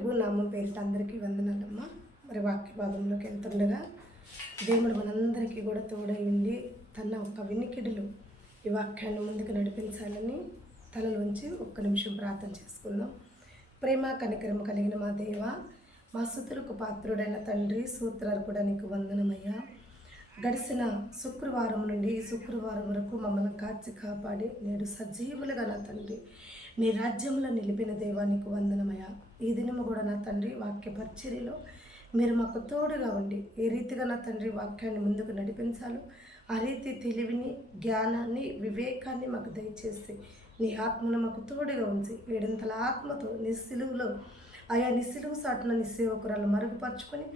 ప్రభు నామం పేరిట అందరికీ వందనాలమ్మ. మరి వాక్య భాగంలోకి వెళ్తుండగా దేవుడు మనందరికీ కూడా తోడై ఉండి తన ఒక్క వినికిడిలో ఈ వాక్యాన్ని ముందుకు నడిపించాలని తలలోంచి ఒక్క నిమిషం ప్రార్థన చేసుకుందాం. ప్రేమ కనికరమ కలిగిన మా దేవ, మా స్తుతులకు పాత్రుడైన తండ్రి, సూత్రాలు కూడా నీకు వందనమయ్యా. గడిచిన శుక్రవారం నుండి ఈ శుక్రవారం వరకు మమ్మల్ని కాచి కాపాడి నేడు సజీవులుగా నా తండ్రి నీ రాజ్యంలో నిలిపిన దేవానికి వందనమయ్యా. ఈ దినము కూడా నా తండ్రి వాక్య పరిచర్యలో మీరు మాకు తోడుగా ఉండి ఏ రీతిగా నా తండ్రి వాక్యాన్ని ముందుకు నడిపించాలో ఆ రీతి తెలివిని, జ్ఞానాన్ని, వివేకాన్ని మాకు దయచేసి నీ ఆత్మను మాకు తోడుగా ఉంచి ఏడింతల ఆత్మతో నీ సిలువులో నీ సిలువు సాటున నీ సేవకురాలు మరుగుపరుచుకొని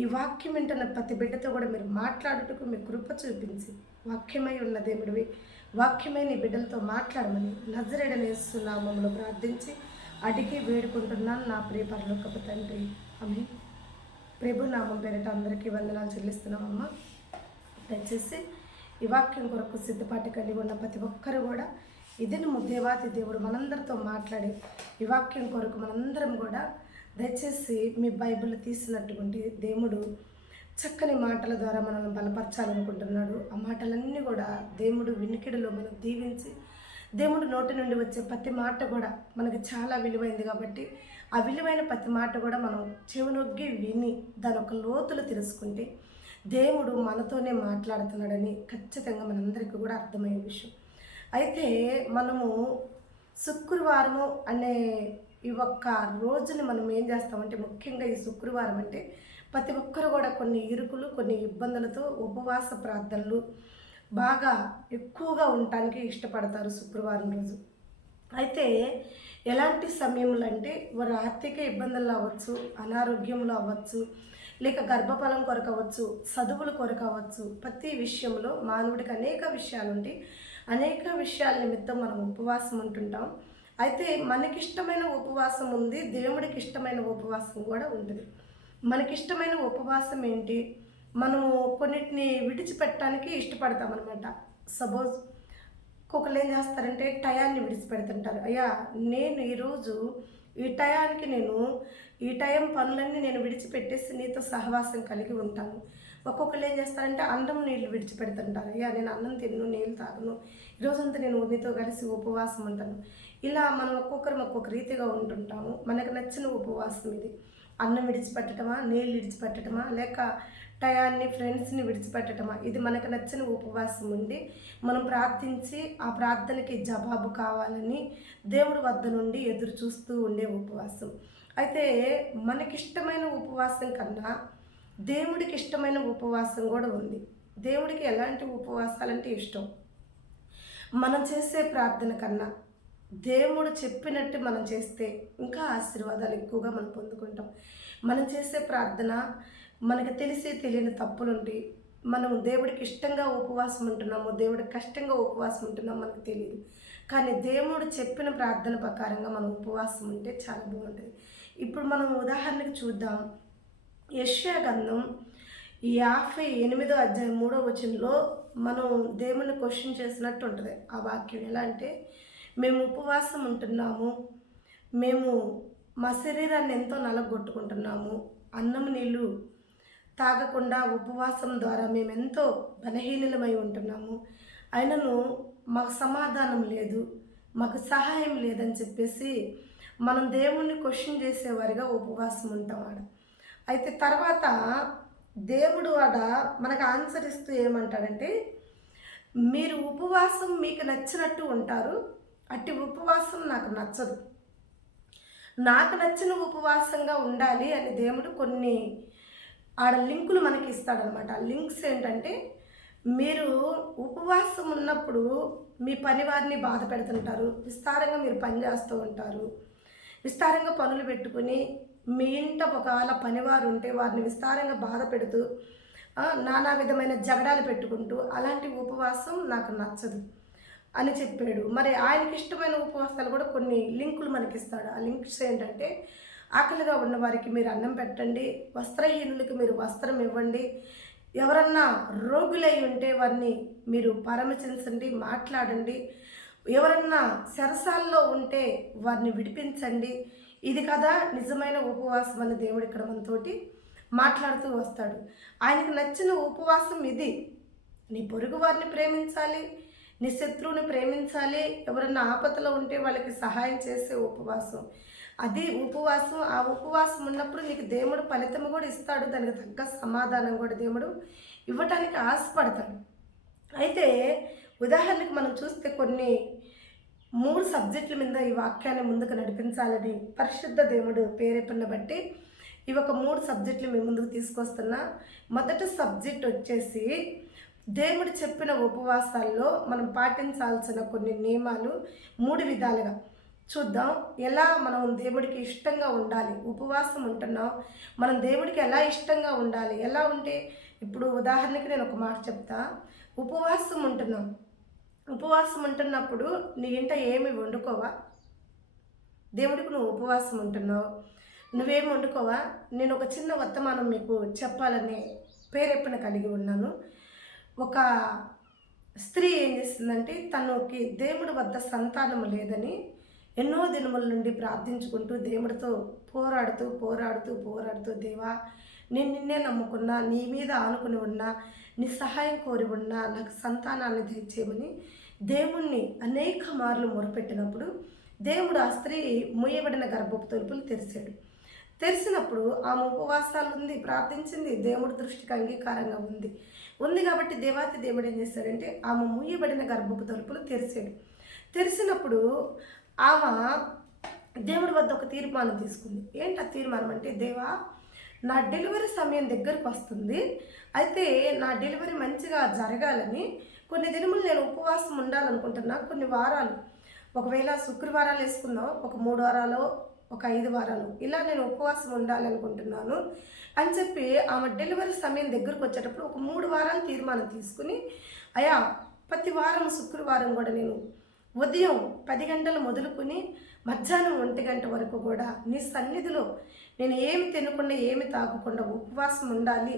ఈ వాక్యం వింటున్న ప్రతి బిడ్డతో కూడా మీరు మాట్లాడుటకు మీ కృప చూపించి వాక్యమై ఉన్న దేవుడివి, వాక్యమై నీ బిడ్డలతో మాట్లాడమని నజరేయుడైన యేసు నామములో ప్రార్థించి అడిగి వేడుకుంటున్నాను నా ప్రియ పరలోకపు తండ్రి, ఆమేన్. ప్రభు నామం పేరిట అందరికీ వందనాలు చెల్లిస్తున్నామమ్మా. దయచేసి ఈ వాక్యం కొరకు సిద్ధపాటు కలిగి ఉన్న ప్రతి ఒక్కరు కూడా ఇదిని దేవాతి దేవుడు మనందరితో మాట్లాడి ఈ వాక్యం కొరకు మనందరం కూడా దయచేసి మీ బైబిల్ తీసినటువంటి దేవుడు చక్కని మాటల ద్వారా మనల్ని బలపరచాలనుకుంటున్నాడు. ఆ మాటలన్నీ కూడా దేవుడు వినికిడిలో మనం దీవించి దేవుడు నోటి నుండి వచ్చే ప్రతి మాట కూడా మనకి చాలా విలువైంది కాబట్టి ఆ విలువైన ప్రతి మాట కూడా మనం చెవునొగ్గి విని దాని ఒక లోతులు తెలుసుకుంటే దేవుడు మనతోనే మాట్లాడుతున్నాడని ఖచ్చితంగా మనందరికీ కూడా అర్థమయ్యే విషయం. అయితే మనము శుక్రవారము అనే ఈ ఒక్క రోజుని మనం ఏం చేస్తామంటే, ముఖ్యంగా ఈ శుక్రవారం అంటే ప్రతి ఒక్కరు కూడా కొన్ని ఇరుకులు, కొన్ని ఇబ్బందులతో ఉపవాస ప్రార్థనలు బాగా ఎక్కువగా ఉండటానికి ఇష్టపడతారు శుక్రవారం రోజు. అయితే ఎలాంటి సమయంలో అంటే వారు ఆర్థిక ఇబ్బందులు అవ్వచ్చు, అనారోగ్యంలో అవ్వచ్చు, లేక గర్భఫలం కొరకు అవ్వచ్చు, చదువుల కొరకు అవ్వచ్చు, ప్రతి విషయంలో మానవుడికి అనేక విషయాలు ఉంటాయి. అనేక విషయాల నిమిత్తం మనం ఉపవాసం ఉంటుంటాం. అయితే మనకిష్టమైన ఉపవాసం ఉంది, దేవుడికి ఇష్టమైన ఉపవాసం కూడా ఉంటుంది. మనకిష్టమైన ఉపవాసం ఏంటి? మనము కొన్నిటిని విడిచిపెట్టడానికి ఇష్టపడతాం అనమాట. సపోజ్ ఒక్కొక్కరు ఏం చేస్తారంటే టయాన్ని విడిచిపెడుతుంటారు. అయ్యా నేను ఈరోజు ఈ టయానికి ఈ టైం పనులన్నీ నేను విడిచిపెట్టేసి నీతో సహవాసం కలిగి ఉంటాను. ఒక్కొక్కరు ఏం చేస్తారంటే అన్నం నీళ్ళు విడిచిపెడుతుంటారు. అయ్యా నేను అన్నం తిన్ను, నీళ్ళు తాగను, ఈరోజంతా నేను నీతో కలిసి ఉపవాసం ఉంటాను. ఇలా మనం ఒక్కొక్కరు ఒక్కొక్క రీతిగా ఉంటుంటాము. మనకు నచ్చిన ఉపవాసం ఇది. అన్నం విడిచిపెట్టడమా, నీళ్ళు విడిచిపెట్టడమా, లేక టయాన్ని, ఫ్రెండ్స్ని విడిచిపెట్టడమా, ఇది మనకు నచ్చిన ఉపవాసం ఉండి మనం ప్రార్థించి ఆ ప్రార్థనకి జవాబు కావాలని దేవుడి వద్ద నుండి ఎదురు చూస్తూ ఉండే ఉపవాసం. అయితే మనకిష్టమైన ఉపవాసం కన్నా దేవుడికి ఇష్టమైన ఉపవాసం కూడా ఉంది. దేవుడికి ఎలాంటి ఉపవాసాలంటే ఇష్టం? మనం చేసే ప్రార్థన కన్నా దేవుడు చెప్పినట్టు మనం చేస్తే ఇంకా ఆశీర్వాదాలు ఎక్కువగా మనం పొందుకుంటాం. మనం చేసే ప్రార్థన మనకు తెలిసి తెలియని తప్పులుండి మనం దేవుడికి ఇష్టంగా ఉపవాసం ఉంటున్నాము, దేవుడికి కష్టంగా ఉపవాసం ఉంటున్నాము మనకు తెలియదు. కానీ దేవుడు చెప్పిన ప్రార్థన ప్రకారంగా మనం ఉపవాసం ఉంటే చాలా బాగుంటుంది. ఇప్పుడు మనం ఉదాహరణకు చూద్దాం. యెషయా గ్రంథం 58వ అధ్యాయం 3వ వచనంలో మనం దేవుని క్వశ్చన్ చేసినట్టు ఉంటుంది. ఆ వాక్యం ఎలా అంటే, మేము ఉపవాసం ఉంటున్నాము, మేము మా శరీరాన్ని ఎంతో నలగొట్టుకుంటున్నాము, అన్నం నీళ్ళు తాగకుండా ఉపవాసం ద్వారా మేము ఎంతో బలహీనమై ఉంటున్నాము, అయినను మాకు సమాధానం లేదు, మాకు సహాయం లేదని చెప్పేసి మనం దేవుణ్ణి క్వశ్చన్ చేసేవారిగా ఉపవాసం ఉంటాం ఆడ. అయితే తర్వాత దేవుడు ఆడ మనకు ఆన్సర్ ఇస్తూ ఏమంటాడంటే, మీరు ఉపవాసం మీకు నచ్చినట్టు ఉంటారు, అట్టి ఉపవాసం నాకు నచ్చదు, నాకు నచ్చిన ఉపవాసంగా ఉండాలి అని దేవుడు కొన్ని ఆడ లింకులు మనకి ఇస్తాడనమాట. ఆ లింక్స్ ఏంటంటే, మీరు ఉపవాసం ఉన్నప్పుడు మీ పని వారిని బాధ పెడుతుంటారు, విస్తారంగా మీరు పని చేస్తూ ఉంటారు, విస్తారంగా పనులు పెట్టుకుని మీ ఇంట ఒకవేళ పనివారు ఉంటే వారిని విస్తారంగా బాధ పెడుతూ నానా విధమైన జగడాలు పెట్టుకుంటూ అలాంటి ఉపవాసం నాకు నచ్చదు అని చెప్పాడు. మరి ఆయనకి ఇష్టమైన ఉపవాసాలు కూడా కొన్ని లింకులు మనకిస్తాడు. ఆ లింక్స్ ఏంటంటే, ఆకలిగా ఉన్న వారికి మీరు అన్నం పెట్టండి, వస్త్రహీనులకి మీరు వస్త్రం ఇవ్వండి, ఎవరన్నా రోగులై ఉంటే వారిని మీరు పరామర్శించండి, మాట్లాడండి, ఎవరన్నా చెరసాల్లో ఉంటే వారిని విడిపించండి, ఇది కదా నిజమైన ఉపవాసం అని దేవుడు ఇక్కడ మనతోటి మాట్లాడుతూ వస్తాడు. ఆయనకు నచ్చిన ఉపవాసం ఇది. నీ పొరుగు వారిని ప్రేమించాలి, నీ శత్రువుని ప్రేమించాలి, ఎవరన్నా ఆపదలో ఉంటే వాళ్ళకి సహాయం చేసే ఉపవాసం అది ఉపవాసం. ఆ ఉపవాసం ఉన్నప్పుడు నీకు దేవుడు ఫలితం కూడా ఇస్తాడు, దానికి తగ్గ సమాధానం కూడా దేవుడు ఇవ్వటానికి ఆశపడతాడు. అయితే ఉదాహరణకు మనం చూస్తే కొన్ని 3 సబ్జెక్టుల మీద ఈ వాక్యాన్ని ముందుకు నడిపించాలని పరిశుద్ధ దేవుడు పేరెప్పని బట్టి ఇవి ఒక 3 సబ్జెక్టులు మీ ముందుకు తీసుకొస్తున్నా. మొదటి సబ్జెక్ట్ వచ్చేసి దేవుడు చెప్పిన ఉపవాసాల్లో మనం పాటించాల్సిన కొన్ని నియమాలు 3 విధాలుగా చూద్దాం. ఎలా మనం దేవుడికి ఇష్టంగా ఉండాలి, ఉపవాసం ఉంటున్నాం, మనం దేవుడికి ఎలా ఇష్టంగా ఉండాలి, ఎలా ఉంటే ఇప్పుడు ఉదాహరణకి నేను ఒక మాట చెప్తా. ఉపవాసం ఉంటున్నప్పుడు నీ ఇంట ఏమి వండుకోవా? దేవుడికి నువ్వు ఉపవాసం ఉంటున్నావు, నువ్వేమి వండుకోవా? నేను ఒక చిన్న వర్తమానం మీకు చెప్పాలని పేరెప్పని కలిగి ఉన్నాను. ఒక స్త్రీ ఏం చేస్తుందంటే తనకి దేవుడి వద్ద సంతానం లేదని ఎన్నో దినముల నుండి ప్రార్థించుకుంటూ దేవుడితో పోరాడుతూ దేవా నేను నిన్నే నమ్ముకున్నా, నీ మీద ఆనుకుని ఉన్నా, నీ సహాయం కోరి ఉన్నా, నాకు సంతానాన్ని దయచేయమని దేవుణ్ణి అనేక మార్లు మొరపెట్టినప్పుడు దేవుడు ఆ స్త్రీ మూయబడిన గర్భపు తలుపులు తెరిచినప్పుడు ఆమె ఉపవాసాలు ఉంది, ప్రార్థించింది, దేవుడి దృష్టికి అంగీకారంగా ఉంది కాబట్టి దేవాతి దేవుడు ఏం చేశాడంటే ఆమె మూయబడిన గర్భపు తలుపులు తెరిచినప్పుడు ఆమె దేవుడి వద్ద ఒక తీర్మానం తీసుకుంది. ఏంటి ఆ తీర్మానం అంటే, దేవా నా డెలివరీ సమయం దగ్గరకు వస్తుంది, అయితే నా డెలివరీ మంచిగా జరగాలని కొన్ని దినములు నేను ఉపవాసం ఉండాలనుకుంటున్నా, కొన్ని వారాలు, ఒకవేళ శుక్రవారాలు వేసుకుందాం, ఒక 3 వారాలు, ఒక 5 వారాలు, ఇలా నేను ఉపవాసం ఉండాలనుకుంటున్నాను అని చెప్పి ఆమె డెలివరీ సమయం దగ్గరకు వచ్చేటప్పుడు ఒక 3 వారాలు తీర్మానం తీసుకుని, అయ్యా ప్రతి వారం శుక్రవారం కూడా నేను ఉదయం 10 గంటలు మొదలుకొని మధ్యాహ్నం 1 గంట వరకు కూడా నీ సన్నిధిలో నేను ఏమి తినకుండా ఏమి తాగకుండా ఉపవాసం ఉండాలి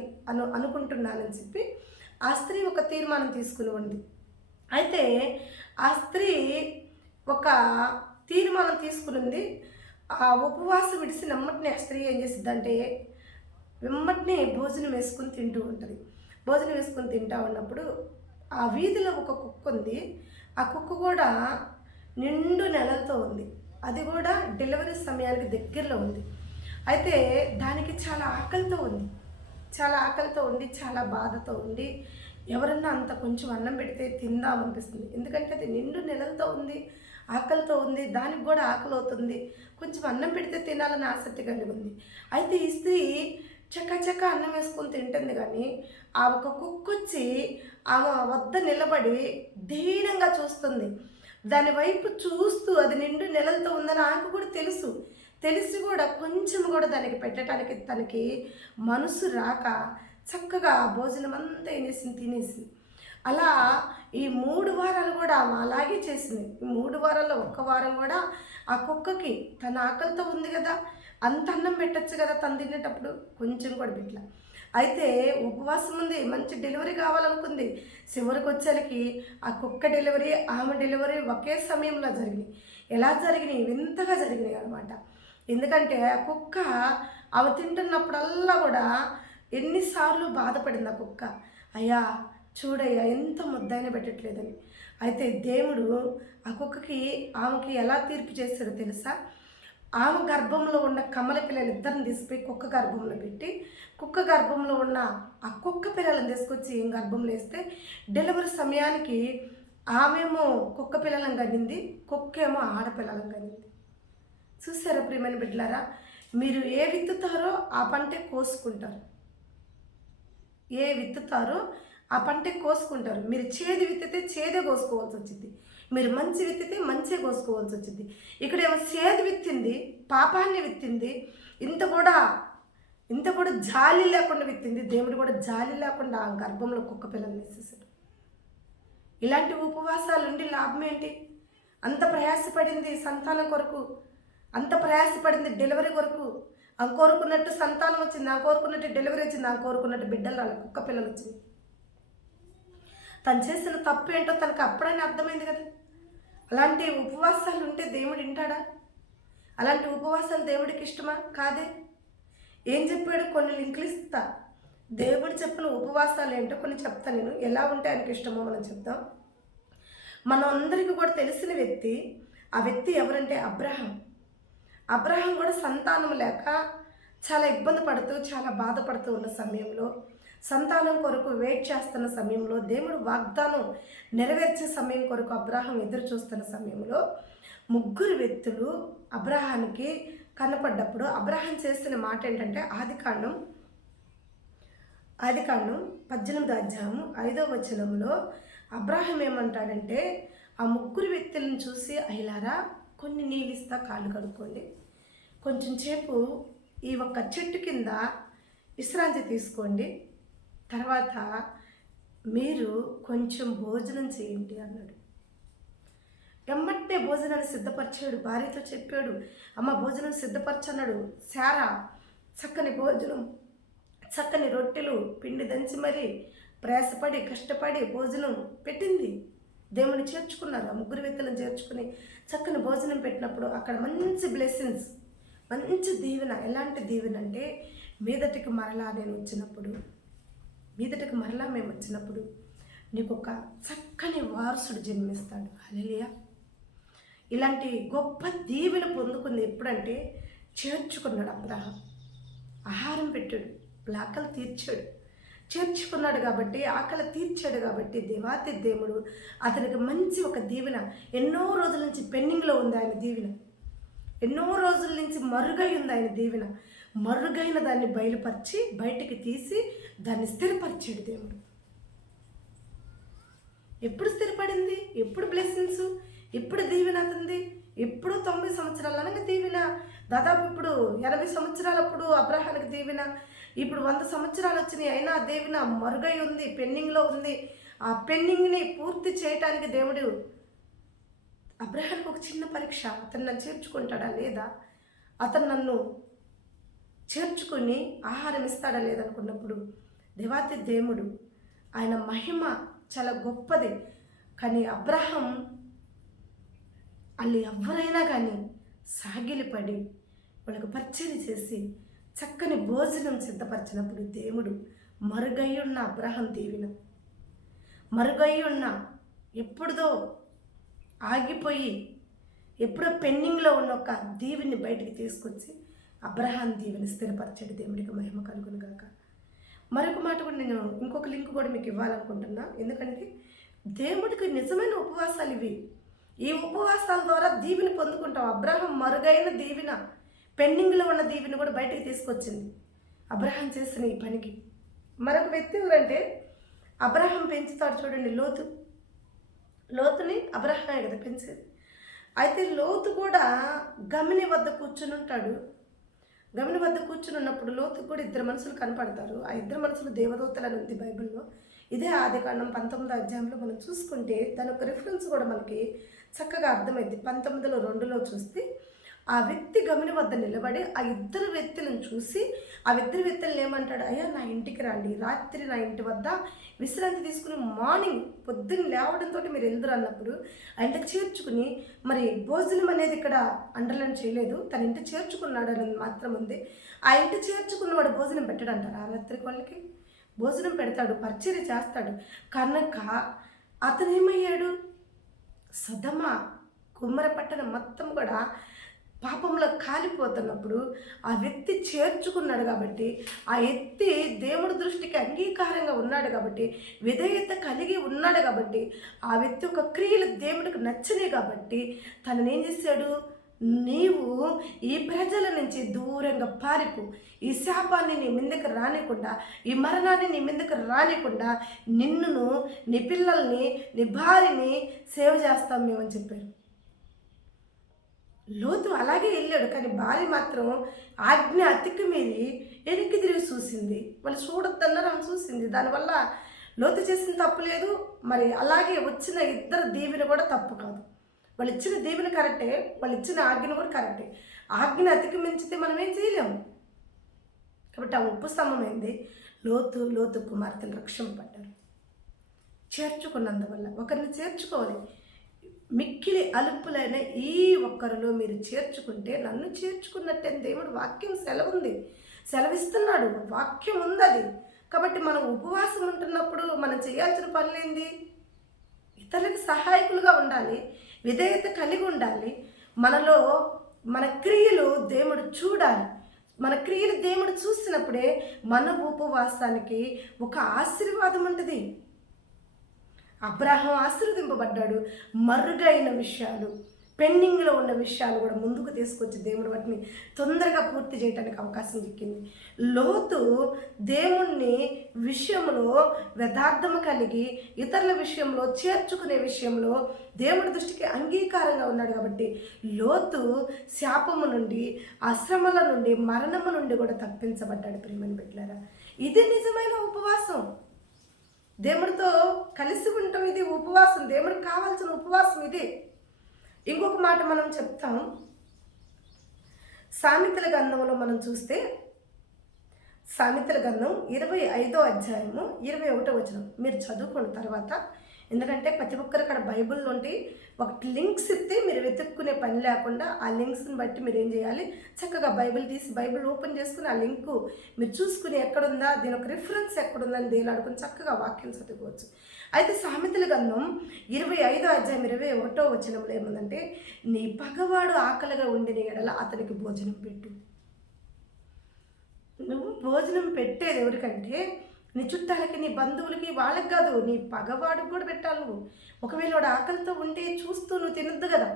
అనుకుంటున్నానని చెప్పి ఆ స్త్రీ ఒక తీర్మానం తీసుకుని ఉంది. అయితే ఆ స్త్రీ ఒక తీర్మానం తీసుకుని ఆ ఉపవాసం విడిసి నమ్మటిని ఆ స్త్రీ ఏం చేసిద్దంటే వెమ్మటిని భోజనం వేసుకుని తింటూ ఉంటుంది. భోజనం వేసుకుని తింటూ ఉన్నప్పుడు ఆ వీధిలో ఒక కుక్క ఉంది. ఆ కుక్క కూడా నిండు నెలలతో ఉంది, అది కూడా డెలివరీ సమయానికి దగ్గరలో ఉంది. అయితే దానికి చాలా ఆకలితో ఉంది, చాలా బాధతో ఉంది. ఎవరన్నా అంత కొంచెం అన్నం పెడితే తిందామనిపిస్తుంది, ఎందుకంటే అది నిండు నెలలతో ఉంది, ఆకలితో ఉంది, దానికి కూడా ఆకలి అవుతుంది, కొంచెం అన్నం పెడితే తినాలని ఆసక్తి కలిగి ఉంది. అయితే ఈ స్త్రీ చక్క అన్నం వేసుకొని తింటుంది, కానీ ఆ ఒక కుక్క వచ్చి ఆమె వద్ద నిలబడి దీనంగా చూస్తుంది. దాని వైపు చూస్తూ అది నిండు నెలలతో ఉందని ఆమెకు కూడా తెలిసి కూడా కొంచెం కూడా దానికి పెట్టడానికి తనకి మనసు రాక చక్కగా భోజనం అంతా ఏం చేసింది, తినేసింది. అలా ఈ 3 వారాలు కూడా ఆమె అలాగే చేసింది. ఈ 3 వారాల్లో 1 వారం కూడా ఆ కుక్కకి తన ఆకలితో ఉంది కదా, అంత అన్నం పెట్టచ్చు కదా తను తినేటప్పుడు, కొంచెం కూడా పెట్టలే. అయితే ఉపవాసం ఉంది, మంచి డెలివరీ కావాలనుకుంది. చివరికి వచ్చేసరికి ఆ కుక్క డెలివరీ ఆమె డెలివరీ ఒకే సమయంలో జరిగినాయి. ఎలా జరిగినాయి, వింతగా జరిగినాయి అనమాట. ఎందుకంటే ఆ కుక్క ఆమె తింటున్నప్పుడల్లా కూడా ఎన్నిసార్లు బాధపడింది ఆ కుక్క, అయ్యా చూడయ్యా ఎంత ముద్దైనా పెట్టట్లేదని. అయితే దేవుడు ఆ కుక్కకి ఆమెకి ఎలా తీర్పు చేశాడో తెలుసా? ఆమె గర్భంలో ఉన్న కమల పిల్లలు ఇద్దరిని తీసుకుపోయి కుక్క గర్భంలో పెట్టి, కుక్క గర్భంలో ఉన్న ఆ కుక్క పిల్లలను తీసుకొచ్చి ఏం గర్భంలో వేస్తే డెలివరీ సమయానికి ఆమెమో కుక్క పిల్లలను కనింది, కుక్కేమో ఆడపిల్లలను కనింది. చూసారా ప్రియమైన బిడ్డలారా, మీరు ఏ విత్తుతారో ఆ పంటే కోసుకుంటారు, ఏ విత్తుతారో ఆ పంటే కోసుకుంటారు. మీరు చేదు విత్తితే చేదే కోసుకోవాల్సి వచ్చింది, మీరు మంచి విత్తితే మంచిగా కోసుకోవాల్సి వచ్చింది. ఇక్కడ ఏమో చేదు విత్తింది, పాపాన్ని విత్తింది, ఇంత కూడా జాలి లేకుండా విత్తింది. దేవుడు కూడా జాలి లేకుండా ఆ గర్భంలో కుక్క పిల్లల్ని వేసేసాడు. ఇలాంటి ఉపవాసాలు ఉండి లాభం ఏంటి? అంత ప్రయాసపడింది సంతానం కొరకు, అంత ప్రయాసపడింది డెలివరీ కొరకు. ఆ కోరుకున్నట్టు సంతానం వచ్చింది, ఆ కోరుకున్నట్టు డెలివరీ వచ్చింది, ఆ కోరుకున్నట్టు బిడ్డలు రాలి, కుక్క పిల్లలు వచ్చింది. తను చేసిన తప్పు ఏంటో తనకు అప్పుడైనా అర్థమైంది కదా. అలాంటి ఉపవాసాలు ఉంటే దేవుడు వింటాడా? అలాంటి ఉపవాసాలు దేవుడికి ఇష్టమా? కాదే. ఏం చెప్పాడు? కొన్ని లింకులు ఇస్తా. దేవుడు చెప్పిన ఉపవాసాలు ఏంటో కొన్ని చెప్తా నేను, ఎలా ఉంటే ఆయనకి ఇష్టమో మనం చెప్తాం. మనం అందరికీ కూడా తెలిసిన వ్యక్తి, ఆ వ్యక్తి ఎవరంటే అబ్రహాం. అబ్రహాం కూడా సంతానం లేక చాలా ఇబ్బంది పడుతూ, చాలా బాధపడుతూ ఉన్న సమయంలో, సంతానం కొరకు వెయిట్ చేస్తున్న సమయంలో, దేవుడు వాగ్దానం నెరవేర్చే సమయం కొరకు అబ్రహాం ఎదురు చూస్తున్న సమయంలో 3 వ్యక్తులు అబ్రహానికి కనపడ్డప్పుడు అబ్రహాం చేస్తున్న మాట ఏంటంటే ఆదికాండం 18వ అధ్యాయం 5వ వచనంలో అబ్రహాం ఏమంటాడంటే, ఆ 3 వ్యక్తులను చూసి, అయ్యలారా కొన్ని నీళ్ళు ఇస్తా, కాళ్ళు కడుక్కోండి, కొంచెం సేపు ఈ ఒక్క చెట్టు కింద విశ్రాంతి తీసుకోండి, తర్వాత మీరు కొంచెం భోజనం చేయండి అన్నాడు. ఎమ్మటే భోజనాన్ని సిద్ధపరిచాడు. భార్యతో చెప్పాడు, అమ్మ భోజనం సిద్ధపరచన్నాడు. శారా చక్కని భోజనం, చక్కని రొట్టెలు పిండి దంచి మరీ ప్రయాసపడి కష్టపడి భోజనం పెట్టింది. దేవుని చేర్చుకున్నారు. ఆ 3 వ్యక్తులను చేర్చుకుని చక్కని భోజనం పెట్టినప్పుడు అక్కడ మంచి బ్లెస్సింగ్స్, మంచి దీవెన. ఎలాంటి దీవెన అంటే, మీదటికి మరలా మేము వచ్చినప్పుడు నీకు ఒక చక్కని వారసుడు జన్మిస్తాడు. హల్లెలూయా. ఇలాంటి గొప్ప దీవెన పొందుకుంది ఎప్పుడంటే, చేర్చుకున్నాడు అబ్రహాం. ఆహారం పెట్టాడు, ఆకలి తీర్చాడు. చేర్చుకున్నాడు కాబట్టి, ఆకలి తీర్చాడు కాబట్టి దేవాతి దేవుడు అతనికి మంచి ఒక దీవెన, ఎన్నో రోజుల నుంచి పెండింగ్లో ఉంది ఆయన దీవెన, ఎన్నో రోజుల నుంచి మరుగై ఉంది ఆయన దీవెన. మరుగైన దాన్ని బయలుపరిచి బయటికి తీసి దాన్ని స్థిరపరిచాడు దేవుడు. ఎప్పుడు స్థిరపడింది? ఎప్పుడు బ్లెస్సింగ్స్? ఎప్పుడు దీవెన అతంది? ఎప్పుడు 90 సంవత్సరాలు అనగా దీవెన. దాదాపు ఇప్పుడు 80 సంవత్సరాలప్పుడు అబ్రహానికి దీవెన. ఇప్పుడు 100 సంవత్సరాలు వచ్చినాయి, అయినా దీవెన మరుగై ఉంది, పెండింగ్లో ఉంది. ఆ పెండింగ్ని పూర్తి చేయటానికి దేవుడు అబ్రహానికి ఒక చిన్న పరీక్ష. అతను నన్ను చేర్చుకుంటాడా లేదా, అతను నన్ను చేర్చుకుని ఆహారం ఇస్తాడా లేదనుకున్నప్పుడు దేవాతి దేవుడు, ఆయన మహిమ చాలా గొప్పది. కానీ అబ్రహాం వాళ్ళు ఎవరైనా కానీ సాగిలిపడి వాళ్ళకు పరిచయం చేసి చక్కని భోజనం సిద్ధపరిచినప్పుడు దేవుడు మరుగై ఉన్న అబ్రహాం దీవెన, మరుగై ఉన్న ఎప్పుడుదో ఆగిపోయి ఎప్పుడో పెండింగ్లో ఉన్న ఒక దీవెని బయటికి తీసుకొచ్చి అబ్రహాం దీవెని స్థిరపరిచాడు. దేవుడికి మహిమ కలుగును గాక. మరొక మాట కూడా నేను ఇంకొక లింక్ కూడా మీకు ఇవ్వాలనుకుంటున్నా. ఎందుకంటే దేవుడికి నిజమైన ఉపవాసాలు ఇవి. ఈ ఉపవాసాల ద్వారా దీవెని పొందుకుంటాం. అబ్రహాం మరుగైన దీవెన, పెండింగ్లో ఉన్న దీవెని కూడా బయటికి తీసుకొచ్చింది అబ్రహాం చేసిన ఈ పనికి. మరొక వ్యక్తి ఎవరంటే, అబ్రహాం పెంచుతాడు చూడండి, లోతుని అబ్రహామే కదా పెంచేది. అయితే లోతు కూడా గమిని వద్ద కూర్చుని ఉంటాడు. గమిని వద్ద కూర్చుని ఉన్నప్పుడు లోతుకు కూడా 2 మనుషులు కనపడతారు. ఆ 2 మనుషులు దేవదూతలని ఉంది బైబిల్లో. ఇదే ఆదికాండం 19వ అధ్యాయంలో మనం చూసుకుంటే దాని ఒక రిఫరెన్స్ కూడా మనకి చక్కగా అర్థమైంది. 19:2 చూస్తే ఆ వ్యక్తి గమిని వద్ద నిలబడి ఆ 2 వ్యక్తులను చూసి ఆ 2 వ్యక్తులను ఏమంటాడు, అయ్యా నా ఇంటికి రండి, రాత్రి నా ఇంటి వద్ద విశ్రాంతి తీసుకుని మార్నింగ్ పొద్దున్న లేవడంతో మీరు వెళ్దురు అన్నప్పుడు ఆ ఇంటికి చేర్చుకుని, మరి భోజనం అనేది ఇక్కడ అండర్లైన్ చేయలేదు, తన ఇంటి చేర్చుకున్నాడు అనేది మాత్రం ఉంది. ఆ ఇంటి చేర్చుకున్నవాడు భోజనం పెట్టాడు అంటారు. ఆ రాత్రికి వాళ్ళకి భోజనం పెడతాడు, పరిచర్య చేస్తాడు. కనుక అతను ఏమయ్యాడు, సొదొమ కుమ్మర పట్టణం మొత్తం కూడా పాపంలో కాలిపోతున్నప్పుడు ఆ వ్యక్తి చేర్చుకున్నాడు కాబట్టి, ఆ వ్యక్తి దేవుడి దృష్టికి అంగీకారంగా ఉన్నాడు కాబట్టి, విధేయత కలిగి ఉన్నాడు కాబట్టి, ఆ వ్యక్తి ఒక క్రియలు దేవుడికి నచ్చినాయి కాబట్టి తనని ఏం చేశాడు, నీవు ఈ ప్రజల నుంచి దూరంగా పారిపో, ఈ శాపాన్ని నీ మీదకి రానికుండా, ఈ మరణాన్ని నీ మీదకి రానికుండా నిన్నును, నీ పిల్లల్ని, నీ భార్యని సేవ చేస్తాం మేమని చెప్పారు. లోతు అలాగే వెళ్ళాడు. కానీ భార్య మాత్రం ఆజ్ఞ అతికి మీరి వెనక్కి తిరిగి చూసింది. వాళ్ళు చూడొద్దన్నారు, ఆమె చూసింది. దానివల్ల లోతు చేసిన తప్పు లేదు, మరి అలాగే వచ్చిన 2 దీవెన కూడా తప్పు కాదు. వాళ్ళు ఇచ్చిన దీవెన కరెక్టే, వాళ్ళు ఇచ్చిన ఆజ్ఞ కూడా కరెక్టే. ఆజ్ఞ అతిక్రమించితే మనం ఏం చేయలేము. కాబట్టి ఆ ఉప్పు స్తంభమైంది. లోతు కుమార్తెలు రక్షింపబడ్డారు. చేర్చుకున్నందువల్ల ఒకరిని చేర్చుకోవాలి. మిక్కిలి అలుపులైన ఈ ఒక్కరిలో మీరు చేర్చుకుంటే నన్ను చేర్చుకున్నట్టే దేవుడు వాక్యం సెలవిస్తున్నాడు, వాక్యం ఉంది అది. కాబట్టి మనం ఉపవాసం ఉంటున్నప్పుడు మనం చేయాల్సిన పనులేంది? ఇతరులకు సహాయకులుగా ఉండాలి, విధేయత కలిగి ఉండాలి. మనలో మన క్రియలు దేవుడు చూడాలి. మన క్రియలు దేవుడు చూసినప్పుడే మన ఉపవాసానికి ఒక ఆశీర్వాదం ఉంటుంది. అబ్రాహాం ఆశీర్వదింపబడ్డాడు. మరుగైన విషయాలు, పెండింగ్లో ఉన్న విషయాలు కూడా ముందుకు తీసుకొచ్చి దేవుడు వాటిని తొందరగా పూర్తి చేయడానికి అవకాశం దక్కింది. లోతు దేవుణ్ణి విషయంలో యథార్థము కలిగి ఇతరుల విషయంలో చేర్చుకునే విషయంలో దేవుడి దృష్టికి అంగీకారంగా ఉన్నాడు. కాబట్టి లోతు శాపము నుండి, అశ్రమల నుండి, మరణము నుండి కూడా తప్పించబడ్డాడు. ప్రియమైన బిడ్డలారా, ఇది నిజమైన ఉపవాసం. దేవుడితో కలిసి ఉండటం ఇది ఉపవాసం. దేవుడికి కావాల్సిన ఉపవాసం ఇది. ఇంకొక మాట మనం చెప్తాం. సామెతల గ్రంథంలో మనం చూస్తే, సామెతల గ్రంథం 25వ అధ్యాయము 21వ వచనం మీరు చదువుకున్న తర్వాత, ఎందుకంటే ప్రతి ఒక్కరు అక్కడ బైబిల్ నుండి ఒక లింక్స్ ఇస్తే మీరు వెతుక్కునే పని లేకుండా ఆ లింక్స్ని బట్టి మీరు ఏం చేయాలి, చక్కగా బైబిల్ తీసి బైబిల్ ఓపెన్ చేసుకుని ఆ లింకు మీరు చూసుకుని ఎక్కడుందా, దీని ఒక రిఫరెన్స్ ఎక్కడుందని దేలాడుకుని చక్కగా వాక్యం చదువుకోవచ్చు. అయితే సామెతల గ్రంథం 25వ అధ్యాయం 21వ వచనంలో ఏముందంటే, నీ పగవాడు ఆకలిగా ఉండిన ఎడల అతనికి భోజనం పెట్టు. నువ్వు భోజనం పెట్టేది ఎవరికంటే నీ చుట్టాలకి, నీ బంధువులకి, వాళ్ళకి కాదు, నీ పగవాడికి కూడా పెట్టాలి. నువ్వు ఒకవేళ వాడు ఆకలితో ఉంటే చూస్తూ నువ్వు తినద్దు కదా.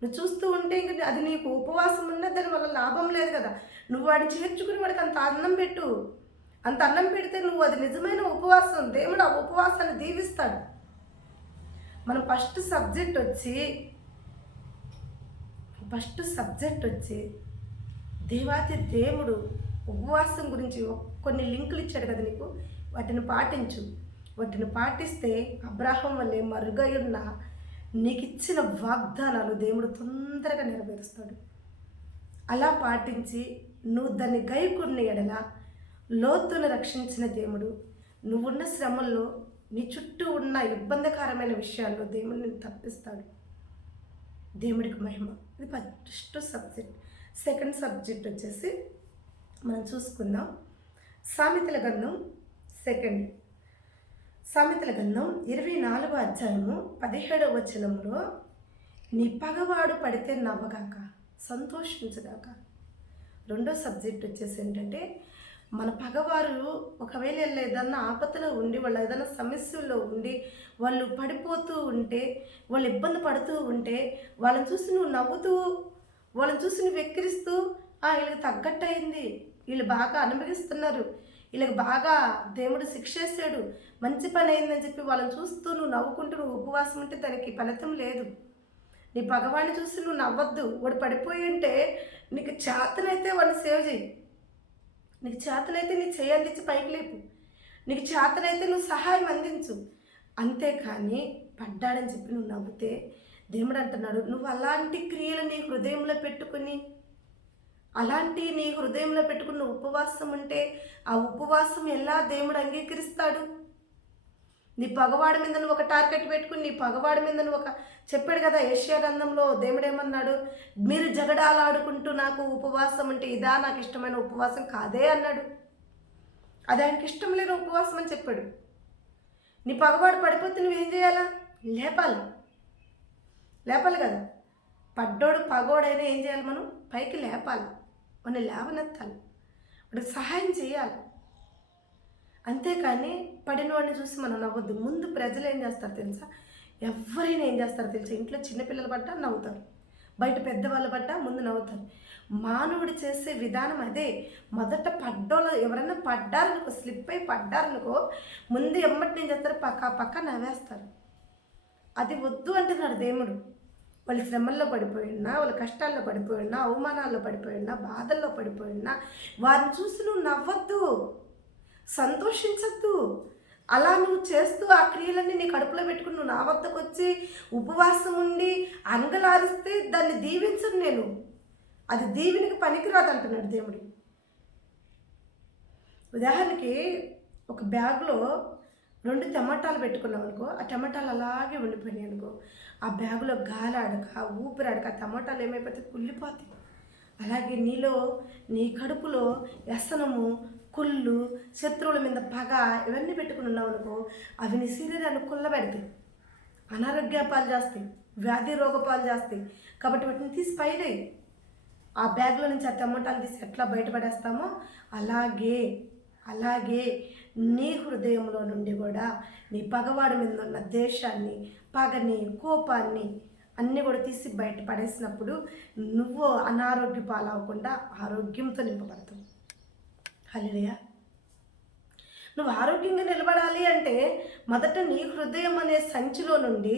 నువ్వు చూస్తూ ఉంటే ఇంక అది నీకు ఉపవాసం ఉన్నది, దానివల్ల లాభం లేదు కదా. నువ్వు వాడిని చేర్చుకుని వాడికి అంత అన్నం పెట్టు. అంత అన్నం పెడితే నువ్వు అది నిజమైన ఉపవాసం. దేవుడు ఆ ఉపవాసాన్ని దీవిస్తాడు. మనం ఫస్ట్ సబ్జెక్ట్ వచ్చి దేవాతి దేవుడు ఉపవాసం గురించి కొన్ని లింకులు ఇచ్చాడు కదా నీకు, వాటిని పాటించు. వాటిని పాటిస్తే అబ్రాహం వల్లే మరుగై ఉన్న నీకు ఇచ్చిన వాగ్దానాలు దేవుడు తొందరగా నెరవేరుస్తాడు. అలా పాటించి నువ్వు దాన్ని గైకొన్న ఎడల లోతును రక్షించిన దేవుడు నువ్వున్న శ్రమల్లో, నీ చుట్టూ ఉన్న ఇబ్బందికరమైన విషయాల్లో దేవుడిని తప్పిస్తాడు. దేవుడికి మహిమ. ఇది ఫస్ట్ సబ్జెక్ట్. సెకండ్ సబ్జెక్ట్ వచ్చేసి మనం చూసుకుందాం. సామెతల గ్రంథం 24వ అధ్యాయము 17వ వచనంలో, నీ పగవాడు పడితే నవ్వగాక, సంతోషించగాక. రెండో సబ్జెక్ట్ వచ్చేసి ఏంటంటే, మన పగవారు ఒకవేళ ఏదన్నా ఆపదలో ఉండి, వాళ్ళు ఏదైనా సమస్యల్లో ఉండి, వాళ్ళు పడిపోతూ ఉంటే, వాళ్ళు ఇబ్బంది పడుతూ ఉంటే, వాళ్ళని చూసి నువ్వు నవ్వుతూ, వాళ్ళని చూసి నువ్వు వెక్కిరిస్తూ, వీళ్ళకి తగ్గట్టు అయింది, వీళ్ళు బాగా అనుభవిస్తున్నారు, వీళ్ళకి బాగా దేవుడు శిక్షేసాడు, మంచి పని అయిందని చెప్పి వాళ్ళని చూస్తూ నువ్వు నవ్వుకుంటూ నువ్వు ఉపవాసం ఉంటే దానికి ఫలితం లేదు. నీ పగవాడిని చూసి నువ్వు నవ్వద్దు. వాడు పడిపోయి ఉంటే నీకు చేతనైతే వాడిని సేవ్ చేయి. నీకు చేతనైతే నీ చేయి అందించి పైకి లేపు. నీకు చేతనైతే నువ్వు సహాయం అందించు. అంతేకాని పడ్డాడని చెప్పి నువ్వు నవ్వుతే దేవుడు అంటున్నాడు, నువ్వు అలాంటి క్రియలు నీ హృదయంలో పెట్టుకుని, నీ ఉపవాసం ఉంటే ఆ ఉపవాసం ఎలా దేవుడు అంగీకరిస్తాడు? నీ పగవాడి మీద నువ్వు ఒక టార్గెట్ పెట్టుకుని, నీ పగవాడి మీద నువ్వు చెప్పాడు కదా యెషయా గ్రంథంలో, దేవుడు ఏమన్నాడు, మీరు జగడాలాడుకుంటూ నాకు ఉపవాసం అంటే ఇదా నాకు ఇష్టమైన ఉపవాసం కాదే అన్నాడు. అది ఆయనకి ఇష్టం లేని ఉపవాసం అని చెప్పాడు. నీ పగవాడు పడిపోతే నువ్వేం చేయాలా? లేపాలి కదా. పగోడైనా ఏం చేయాలి? మనం పైకి లేపాలి, వాడిని లేవనెత్తాలి, వాడికి సహాయం చేయాలి. అంతేకాని పడిన వాడిని చూసి మనం నవ్వద్దు. ముందు ప్రజలు ఏం చేస్తారు తెలుసా? ఎవరైనా ఏం చేస్తారో తెలుసా? ఇంట్లో చిన్నపిల్లలు పడ్డా నవ్వుతారు, బయట పెద్దవాళ్ళు పడ్డా ముందు నవ్వుతారు. మానవుడు చేసే విధానం అదే. మొదట ఎవరైనా పడ్డారనుకో, స్లిప్ అయి పడ్డారనుకో, ముందు ఎమ్మటి ఏం చేస్తారు? పక్క నవ్వేస్తారు. అది వద్దు అంటున్నాడు దేవుడు. వాళ్ళ శ్రమల్లో పడిపోయినా, వాళ్ళ కష్టాల్లో పడిపోయినా, అవమానాల్లో పడిపోయినా, బాధల్లో పడిపోయినా వారిని చూసి నువ్వు నవ్వద్దు, సంతోషించద్దు. అలా నువ్వు చేస్తూ ఆ క్రియలన్నీ నీ కడుపులో పెట్టుకుని నువ్వు నా వద్దకు వచ్చి ఉపవాసం ఉండి అంగలారిస్తే దాన్ని దీవించను నేను. అది దీవెనికి పనికిరాదు అంటున్నాడు దేవుడు. ఉదాహరణకి ఒక బ్యాగ్లో 2 టమాటాలు పెట్టుకున్నావు అనుకో, ఆ టమాటాలు అలాగే ఉండిపోయినాయి అనుకో, ఆ బ్యాగులో గాలాడక ఊపిరాడక టమాటాలు ఏమైపోతాయి, కుళ్ళిపోతాయి. అలాగే నీలో నీ కడుపులో వ్యసనము, కుళ్ళు, శత్రువుల మీద పగ ఇవన్నీ పెట్టుకుని ఉన్నావు అనుకో, అవి నీ శరీరాన్ని కుళ్ళబెడతాయి, అనారోగ్య పాలు చేస్తాయి, వ్యాధి రోగ పాలు చేస్తాయి. కాబట్టి వాటిని తీసి పైడేయి. ఆ బ్యాగ్లో నుంచి ఆ టమాటాలు తీసి ఎట్లా బయటపడేస్తామో అలాగే నీ హృదయంలో నుండి కూడా నీ పగవాడి మీద ఉన్న దేశాన్ని, పగని, కోపాన్ని అన్నీ కూడా తీసి బయట పడేసినప్పుడు నువ్వు అనారోగ్య పాలవకుండా ఆరోగ్యంతో నింపబడతావు. హల్లెలూయా. నువ్వు ఆరోగ్యంగా నిలబడాలి అంటే మొదట నీ హృదయం అనే సంచిలో నుండి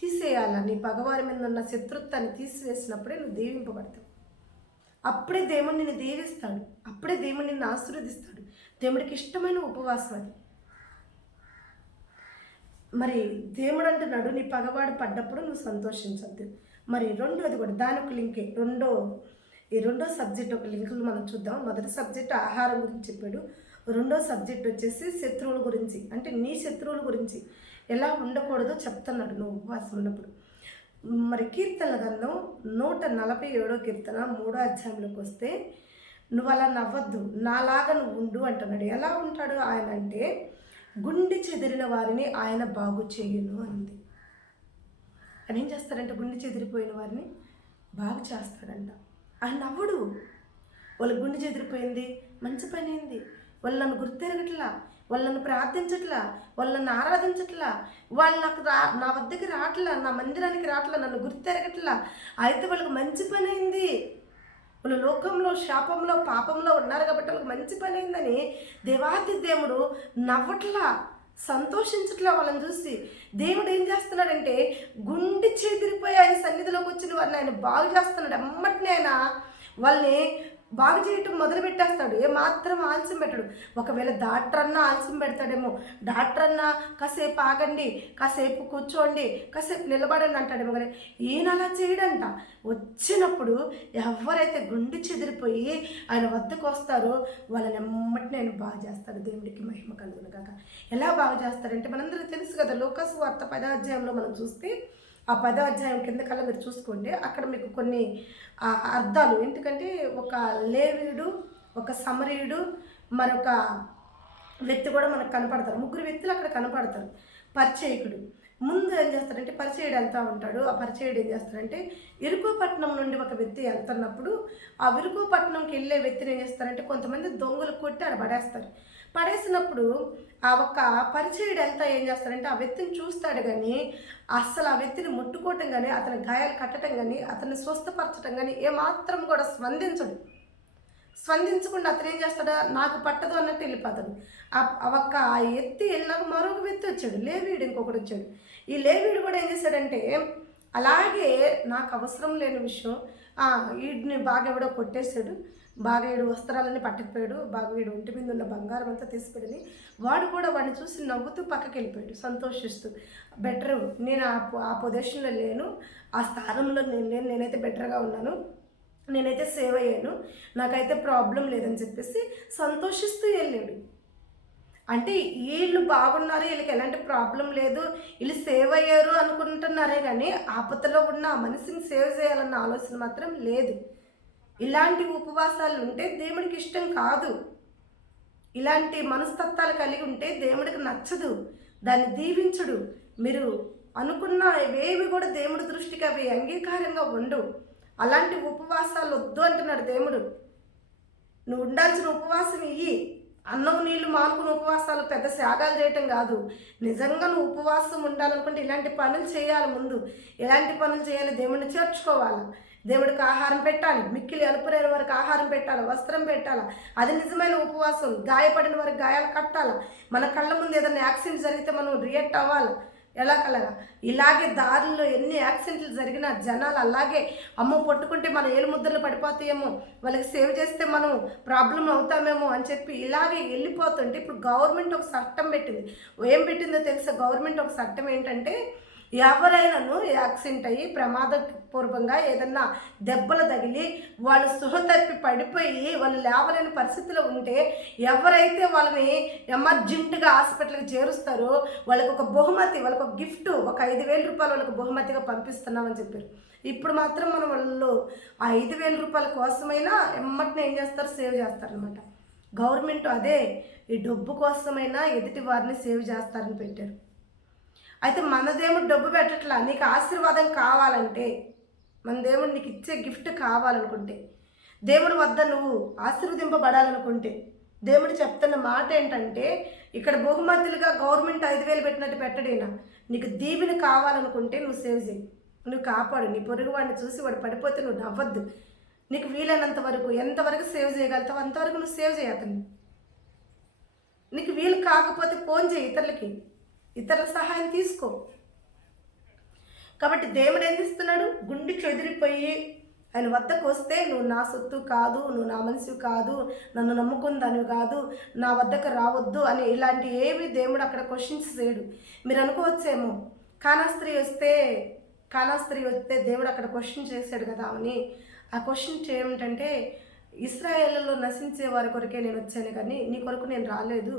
తీసేయాల. నీ పగవారి మీద ఉన్న శత్రుత్వాన్ని తీసివేసినప్పుడే నువ్వు దీవింపబడతావు. అప్పుడే దేవుడు నిన్ను దీవిస్తాడు, అప్పుడే దేవుడు నిన్ను ఆశీర్వదిస్తాడు. దేవుడికి ఇష్టమైన ఉపవాసం అది. మరి దేవుడు అంటున్నాడు, నీ పగవాడు పడ్డప్పుడు నువ్వు సంతోషించద్దు. మరి రెండోది కూడా దాని ఒక లింకే, రెండో సబ్జెక్ట్ ఒక లింకులు మనం చూద్దాం. మొదటి సబ్జెక్ట్ ఆహారం గురించి చెప్పాడు, రెండో సబ్జెక్ట్ వచ్చేసి శత్రువుల గురించి, అంటే నీ శత్రువుల గురించి ఎలా ఉండకూడదో చెప్తున్నాడు నువ్వు ఉపవాసం ఉన్నప్పుడు. మరి కీర్తనల గ్రంథం 147 కీర్తన 3వ అధ్యాయంలోకి వస్తే, నువ్వు అలా నవ్వద్దు, నాలాగా నువ్వు ఉండు అంటున్నాడు. ఎలా ఉంటాడు ఆయన అంటే, గుండె చెదిరిన వారిని ఆయన బాగు చేయును అంది. ఆయన ఏం చేస్తాడంటే, గుండె చెదిరిపోయిన వారిని బాగు చేస్తాడంట. ఆయన నవ్వుడు. వాళ్ళ గుండె చెదిరిపోయింది, మంచి పని అయింది, వాళ్ళు నన్ను గుర్తెరగట్లా, వాళ్ళు నన్ను ప్రార్థించట్లా, వాళ్ళు నన్ను ఆరాధించట్లా, వాళ్ళు నాకు నా వద్దకి రావట్లా, నా మందిరానికి రావట్లా, నన్ను గుర్తెరగట్లా, అయితే వాళ్ళకి మంచి పని అయింది, వాళ్ళు లోకంలో శాపంలో పాపంలో ఉన్నారు కాబట్టి వాళ్ళకి మంచి పని అయిందని దేవాతి దేవుడు నవ్వట్లా, సంతోషించట్లా వాళ్ళని చూసి. దేవుడు ఏం చేస్తున్నాడంటే, గుండె చెదిరిపోయి ఆయన సన్నిధిలోకి వచ్చిన వారిని ఆయన బాగు చేస్తున్నాడు. అమ్మటిని ఆయన వాళ్ళని బాగు చేయటం మొదలు పెట్టేస్తాడు. ఏమాత్రం ఆలస్యం పెట్టడు. ఒకవేళ డాక్టర్ అన్నా ఆలస్యం పెడతాడేమో, డాక్టర్ అన్నా కాసేపు ఆగండి, కాసేపు కూర్చోండి, కాసేపు నిలబడండి అంటాడేమో, కానీ ఈయన అలా చేయడంట. వచ్చినప్పుడు ఎవరైతే గుండె చెదిరిపోయి ఆయన వద్దకు వస్తారో వాళ్ళని ఎమ్మటిని ఆయన బాగు చేస్తాడు. దేవుడికి మహిమ కలుగును గాక. ఎలా బాగు చేస్తాడంటే, మనందరికీ తెలుసు కదా, లోకాసు వార్త 10వ అధ్యాయంలో మనం చూస్తే, ఆ 10వ అధ్యాయం కింద కల్లా మీరు చూసుకోండి, అక్కడ మీకు కొన్ని అర్థాలు. ఎందుకంటే ఒక లేవీయుడు, ఒక సమరీయుడు, మరొక వ్యక్తి కూడా మనకు కనపడతారు. ముగ్గురు వ్యక్తులు అక్కడ కనపడతారు. పరిచయకుడు ముందు ఏం చేస్తారంటే, పరిచయుడు వెళ్తూ ఉంటాడు. ఆ పరిచయుడు ఏం చేస్తారంటే, ఇరుకుపట్నం నుండి ఒక వ్యక్తి వెళ్తున్నప్పుడు ఆ ఇరుకుపట్నంకి వెళ్ళే వ్యక్తిని ఏం చేస్తారంటే, కొంతమంది దొంగలు కొట్టి ఆడ పడేస్తారు. పడేసినప్పుడు ఆ ఒక్క పరిచయుడు వెళ్తా ఏం చేస్తాడంటే, ఆ వ్యక్తిని చూస్తాడు కానీ అస్సలు ఆ వ్యక్తిని ముట్టుకోవటం కానీ, అతని గాయాలు కట్టడం కానీ, అతన్ని స్వస్థపరచడం కానీ ఏమాత్రం కూడా స్పందించకుండా అతను ఏం చేస్తాడు, నాకు పట్టదు అన్నట్టు వెళ్ళిపోతాడు. ఆ ఎత్తి వెళ్ళినాక మరొక వ్యక్తి వచ్చాడు, లేవీయుడు ఇంకొకటి వచ్చాడు. ఈ లేవీయుడు కూడా ఏం చేశాడంటే, అలాగే నాకు అవసరం లేని విషయం, వీడిని బాగా ఎవడో కొట్టేశాడు, బాగా వీడు వస్త్రాలన్నీ పట్టుకుపోయాడు, బాగా వీడు ఒంటి మీద ఉన్న బంగారం అంతా తీసిపోయాడని వాడు కూడా వాడిని చూసి నవ్వుతూ పక్కకి వెళ్ళిపోయాడు, సంతోషిస్తూ. బెటరు, నేను ఆ పొజిషన్లో లేను, ఆ స్థానంలో నేను లేను, నేనైతే బెటర్గా ఉన్నాను, నేనైతే సేవ్ అయ్యాను, నాకైతే ప్రాబ్లం లేదని చెప్పేసి సంతోషిస్తూ వెళ్ళాడు. అంటే వీళ్ళు బాగున్నారు, వీళ్ళకి ఎలాంటి ప్రాబ్లం లేదు, వీళ్ళు సేవ్ అయ్యారు అనుకుంటున్నారే కానీ ఆపదలో ఉన్న ఆ మనిషిని సేవ్ చేయాలన్న ఆలోచన మాత్రం లేదు. ఇలాంటి ఉపవాసాలు ఉంటే దేవుడికి ఇష్టం కాదు. ఇలాంటి మనస్తత్వాలు కలిగి ఉంటే దేవుడికి నచ్చదు, దాన్ని దీవించడు. మీరు అనుకున్న ఏవి కూడా దేవుడి దృష్టికి అవి అంగీకారంగా ఉండవు. అలాంటి ఉపవాసాలు వద్దు అంటున్నాడు దేవుడు. నువ్వు ఉండాల్సిన ఉపవాసం ఇయ్యి. అన్నం నీళ్లు మానుకుని ఉపవాసాలు పెద్ద త్యాగాలు చేయటం కాదు. నిజంగా నువ్వు ఉపవాసం ఉండాలనుకుంటే ఇలాంటి పనులు చేయాలి. ముందు ఎలాంటి పనులు చేయాలి, దేవుడిని చేర్చుకోవాలి, దేవుడికి ఆహారం పెట్టాలి, మిక్కిలి అలుపులేని వారికి ఆహారం పెట్టాలి, వస్త్రం పెట్టాలి, అది నిజమైన ఉపవాసం. గాయపడిన వారికి గాయాలు కట్టాలి. మన కళ్ళ ముందు ఏదైనా యాక్సిడెంట్ జరిగితే మనం రియాక్ట్ అవ్వాలి. ఎలాగలగా ఇలాగే దారిలో ఎన్ని యాక్సిడెంట్లు జరిగినా జనాలు అలాగే అమ్మ పట్టుకుంటే మన ఏలు ముద్దలు పడిపోతాయేమో, వాళ్ళకి సేవ్ చేస్తే మనం ప్రాబ్లం అవుతామేమో అని చెప్పి ఇలాగే వెళ్ళిపోతుంటే, ఇప్పుడు గవర్నమెంట్ ఒక చట్టం పెట్టింది. ఏం పెట్టిందో తెలుసా? గవర్నమెంట్ ఒక చట్టం ఏంటంటే, ఎవరైనాను యాక్సిడెంట్ అయ్యి ప్రమాదపూర్వకంగా ఏదన్నా దెబ్బలు తగిలి వాళ్ళు స్పృహ తప్పి పడిపోయి వాళ్ళు లేవలేని పరిస్థితిలో ఉంటే ఎవరైతే వాళ్ళని ఎమర్జెంటుగా హాస్పిటల్కి చేరుస్తారో వాళ్ళకి ఒక బహుమతి, వాళ్ళకి ఒక గిఫ్ట్, ఒక 5,000 రూపాయలు వాళ్ళకి బహుమతిగా పంపిస్తున్నామని చెప్పారు. ఇప్పుడు మాత్రం మనం వాళ్ళు ఆ 5,000 రూపాయల కోసమైనా ఎమ్మటిని ఏం చేస్తారు, సేవ్ చేస్తారనమాట. గవర్నమెంట్ అదే ఈ డబ్బు కోసమైనా ఎదుటి వారిని సేవ్ చేస్తారని పెట్టారు. అయితే మన దేవుడు డబ్బు పెట్టట్లా. నీకు ఆశీర్వాదం కావాలంటే, మన దేవుడు నీకు ఇచ్చే గిఫ్ట్ కావాలనుకుంటే, దేవుడి వద్ద నువ్వు ఆశీర్వదింపబడాలనుకుంటే, దేవుడు చెప్తున్న మాట ఏంటంటే, ఇక్కడ బహుమతులుగా గవర్నమెంట్ 5,000 పెట్టినట్టు పెట్టడేనా. నీకు దీవెన కావాలనుకుంటే నువ్వు సేవ్ చేయి, నువ్వు కాపాడు. నీ పొరుగు వాడిని చూసి వాడు పడిపోతే నువ్వు నవ్వద్దు. నీకు వీలైనంత వరకు ఎంతవరకు సేవ్ చేయగలుగుతావు అంతవరకు నువ్వు సేవ్ చేయి అతన్ని. నీకు వీలు కాకపోతే ఫోన్ చేయి ఇతరులకి, ఇతరుల సహాయం తీసుకో. కాబట్టి దేవుడు ఏం చేస్తున్నాడు, గుండె చెదిరిపోయి ఆయన వద్దకు వస్తే నువ్వు నా సొత్తు కాదు, నువ్వు నా మనిషి కాదు, నన్ను నమ్ముకుందానివి కాదు, నా వద్దకు రావద్దు అని ఇలాంటి ఏమి దేవుడు అక్కడ క్వశ్చన్స్ చేయడు. మీరు అనుకోవచ్చేమో కానాస్త్రీ వస్తే దేవుడు అక్కడ క్వశ్చన్ చేశాడు కదా అని. ఆ క్వశ్చన్ ఏమిటంటే, ఇశ్రాయేలులో నశించే వారి కొరకే నేను వచ్చాను కానీ నీ కొరకు నేను రాలేదు.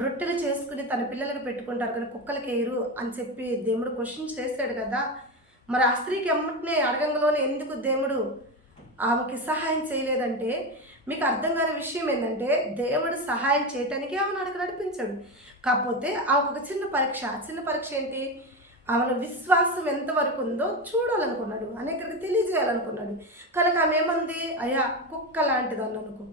రొట్టెలు చేసుకుని తన పిల్లలకు పెట్టుకుంటారు కానీ కుక్కలకి వేయరు అని చెప్పి దేవుడు క్వశ్చన్ చేశాడు కదా. మరి ఆ స్త్రీకి ఎమ్మటినే అడగంలోనే ఎందుకు దేవుడు ఆమెకి సహాయం చేయలేదంటే, మీకు అర్థం కాని విషయం ఏంటంటే, దేవుడు సహాయం చేయటానికి ఆమెను అడగ నడిపించాడు. కాకపోతే ఆమెకు ఒక చిన్న పరీక్ష ఏంటి, ఆమెను విశ్వాసం ఎంతవరకు ఉందో చూడాలనుకున్నాడు, అనేకరికి తెలియజేయాలనుకున్నాడు. కనుక ఆమె ఏమంది, అయ్యా కుక్క లాంటిది అనుకో.